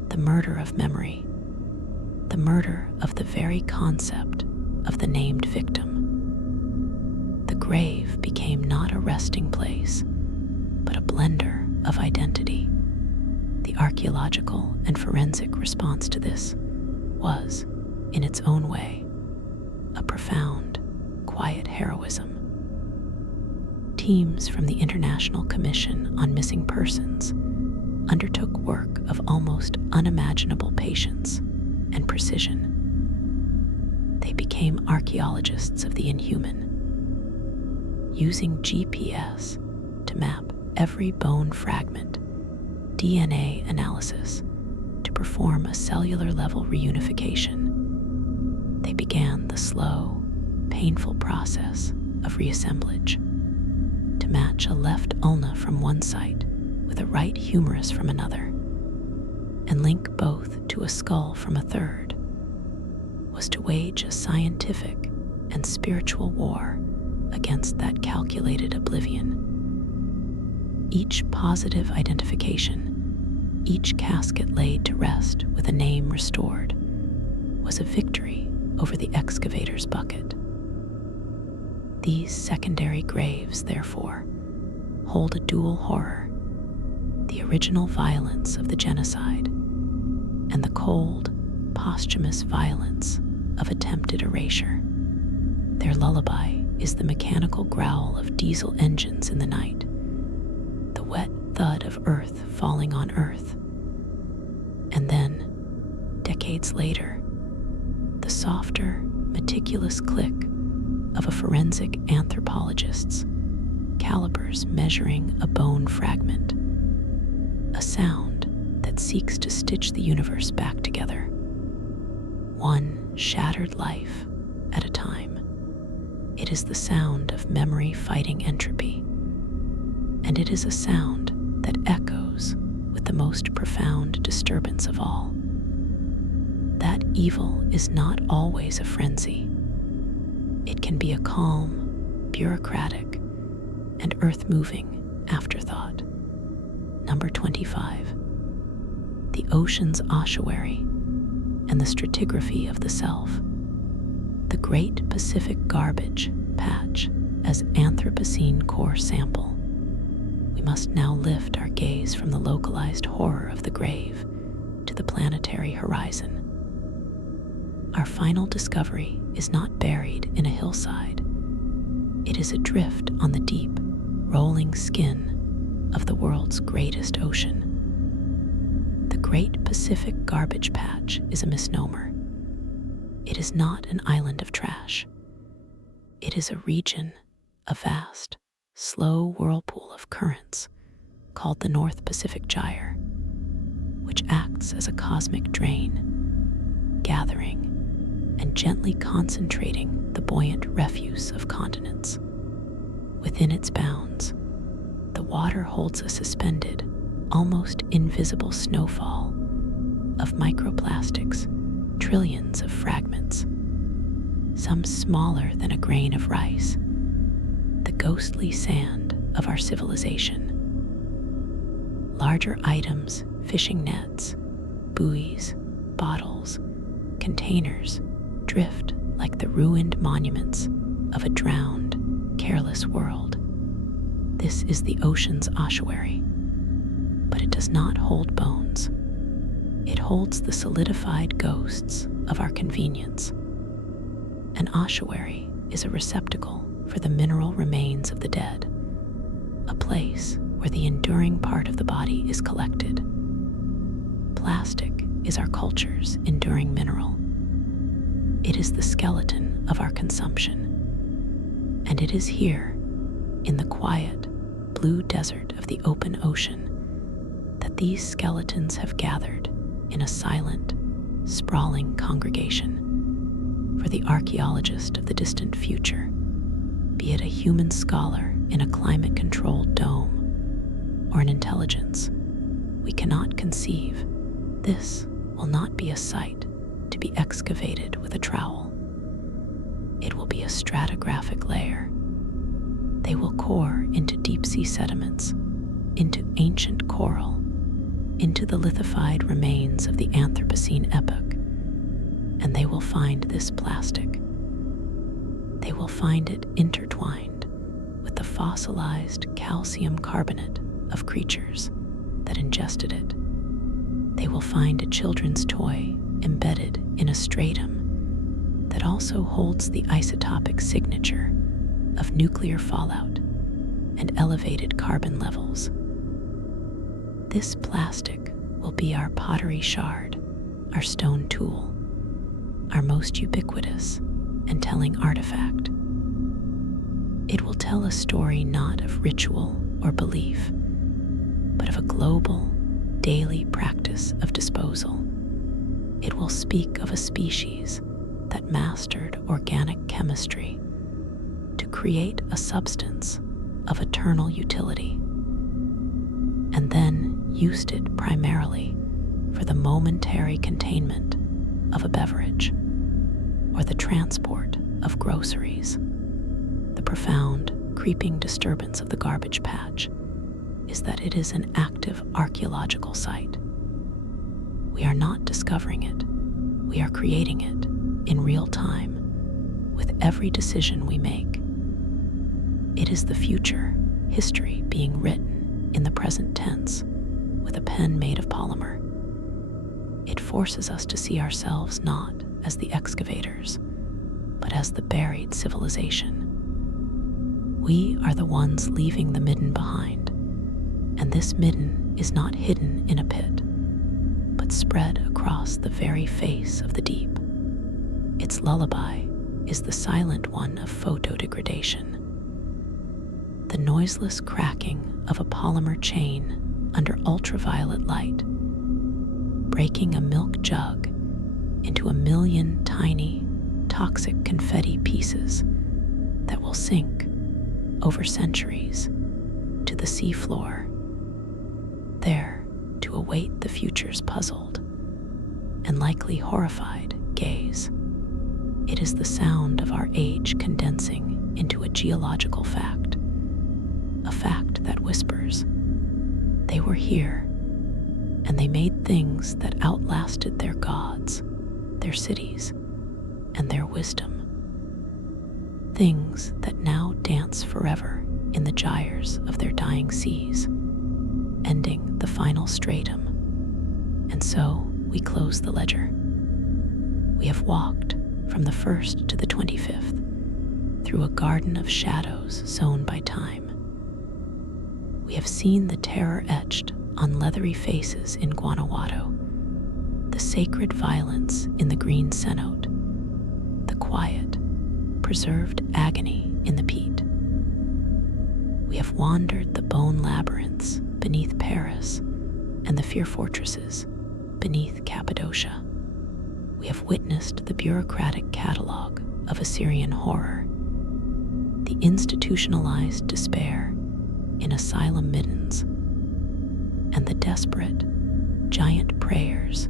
the murder of memory, the murder of the very concept of the named victim. The grave became not a resting place, but a blender of identity. The archaeological and forensic response to this was, in its own way, a profound, quiet heroism. Teams from the International Commission on Missing Persons undertook work of almost unimaginable patience and precision. They became archaeologists of the inhuman, using GPS to map every bone fragment, DNA analysis to perform a cellular level reunification. They began the slow, painful process of reassemblage to match a left ulna from one site with a right humerus from another, and link both to a skull from a third, was to wage a scientific and spiritual war against that calculated oblivion. Each positive identification, each casket laid to rest with a name restored, was a victory over the excavator's bucket. These secondary graves, therefore, hold a dual horror: the original violence of the genocide and the cold, posthumous violence of attempted erasure. Their lullaby is the mechanical growl of diesel engines in the night, the wet thud of earth falling on earth, and then, decades later, the softer, meticulous click of a forensic anthropologist's calipers measuring a bone fragment, a sound that seeks to stitch the universe back together, one shattered life at a time. It is the sound of memory fighting entropy, and it is a sound that echoes with the most profound disturbance of all. That evil is not always a frenzy. It can be a calm, bureaucratic, and earth-moving afterthought. Number 25. The ocean's ossuary and the stratigraphy of the self. The Great Pacific Garbage Patch as Anthropocene core sample. We must now lift our gaze from the localized horror of the grave to the planetary horizon. Our final discovery is not buried in a hillside. It is adrift on the deep, rolling skin of the world's greatest ocean. Great Pacific Garbage Patch is a misnomer. It is not an island of trash. It is a region, a vast, slow whirlpool of currents called the North Pacific Gyre, which acts as a cosmic drain, gathering and gently concentrating the buoyant refuse of continents. Within its bounds, the water holds a suspended, almost invisible snowfall of microplastics, trillions of fragments, some smaller than a grain of rice, the ghostly sand of our civilization. Larger items, fishing nets, buoys, bottles, containers, drift like the ruined monuments of a drowned, careless world. This is the ocean's ossuary, but it does not hold bones. It holds the solidified ghosts of our convenience. An ossuary is a receptacle for the mineral remains of the dead, a place where the enduring part of the body is collected. Plastic is our culture's enduring mineral. It is the skeleton of our consumption, and it is here, in the quiet, blue desert of the open ocean, that these skeletons have gathered in a silent, sprawling congregation. For the archaeologist of the distant future, be it a human scholar in a climate-controlled dome or an intelligence we cannot conceive, this will not be a site to be excavated with a trowel. It will be a stratigraphic layer. They will core into deep-sea sediments, into ancient coral, into the lithified remains of the Anthropocene epoch, and they will find this plastic. They will find it intertwined with the fossilized calcium carbonate of creatures that ingested it. They will find a children's toy embedded in a stratum that also holds the isotopic signature of nuclear fallout and elevated carbon levels. This plastic will be our pottery shard, our stone tool, our most ubiquitous and telling artifact. It will tell a story not of ritual or belief, but of a global, daily practice of disposal. It will speak of a species that mastered organic chemistry to create a substance of eternal utility, and then used it primarily for the momentary containment of a beverage or the transport of groceries. The profound, creeping disturbance of the garbage patch is that it is an active archaeological site. We are not discovering it, we are creating it in real time with every decision we make. It is the future, history being written in the present tense with a pen made of polymer. It forces us to see ourselves not as the excavators, but as the buried civilization. We are the ones leaving the midden behind, and this midden is not hidden in a pit, but spread across the very face of the deep. Its lullaby is the silent one of photodegradation, the noiseless cracking of a polymer chain under ultraviolet light, breaking a milk jug into a million tiny, toxic confetti pieces that will sink over centuries to the seafloor, there to await the future's puzzled and likely horrified gaze. It is the sound of our age condensing into a geological fact, a fact that whispers, they were here, and they made things that outlasted their gods, their cities, and their wisdom. Things that now dance forever in the gyres of their dying seas, ending the final stratum. And so we close the ledger. We have walked from the 1st to the 25th through a garden of shadows sown by time. We have seen the terror etched on leathery faces in Guanajuato the sacred violence in the green cenote, the quiet, preserved agony in the peat. We have wandered the bone labyrinths beneath Paris and the fear fortresses beneath Cappadocia. We have witnessed the bureaucratic catalogue of Assyrian horror, the institutionalized despair in asylum middens, and the desperate, giant prayers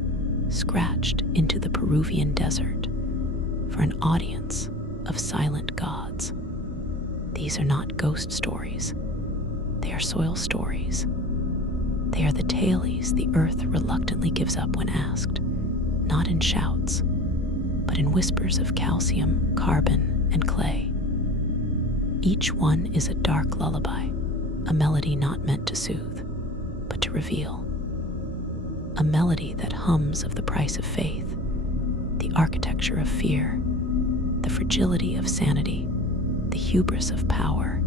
scratched into the Peruvian desert for an audience of silent gods. These are not ghost stories. They are soil stories. They are the tailies the earth reluctantly gives up when asked, not in shouts, but in whispers of calcium, carbon, and clay. Each one is a dark lullaby, a melody not meant to soothe, but to reveal. A melody that hums of the price of faith, the architecture of fear, the fragility of sanity, the hubris of power,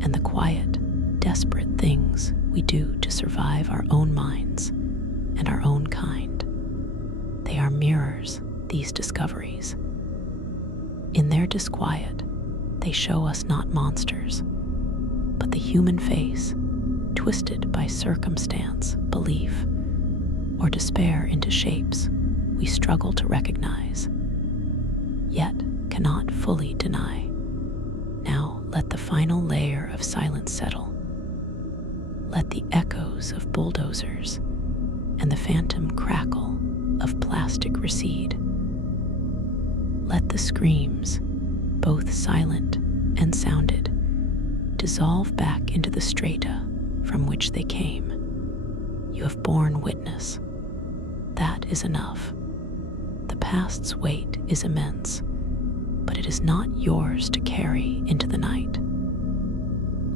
and the quiet, desperate things we do to survive our own minds and our own kind. They are mirrors, these discoveries. In their disquiet, they show us not monsters, but the human face, twisted by circumstance, belief, or despair into shapes we struggle to recognize, yet cannot fully deny. Now let the final layer of silence settle. Let the echoes of bulldozers and the phantom crackle of plastic recede. Let the screams, both silent and sounded, dissolve back into the strata from which they came. You have borne witness. That is enough. The past's weight is immense, but it is not yours to carry into the night.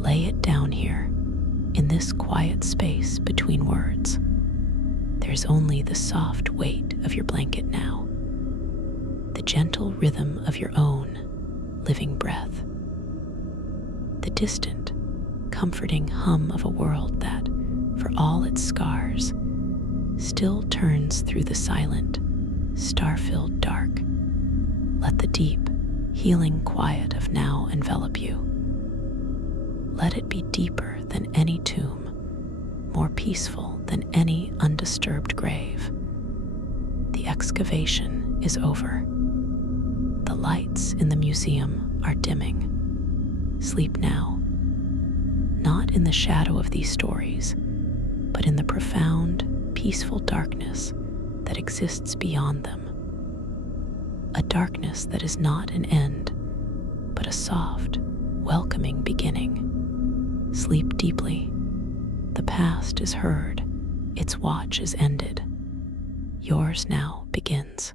Lay it down here, in this quiet space between words. There's only the soft weight of your blanket now, the gentle rhythm of your own living breath, the distant, comforting hum of a world that, for all its scars, still turns through the silent, star-filled dark. Let the deep, healing quiet of now envelop you. Let it be deeper than any tomb, more peaceful than any undisturbed grave. The excavation is over. The lights in the museum are dimming. Sleep now, not in the shadow of these stories, but in the profound, peaceful darkness that exists beyond them. A darkness that is not an end, but a soft, welcoming beginning. Sleep deeply. The past is heard. Its watch is ended. Yours now begins.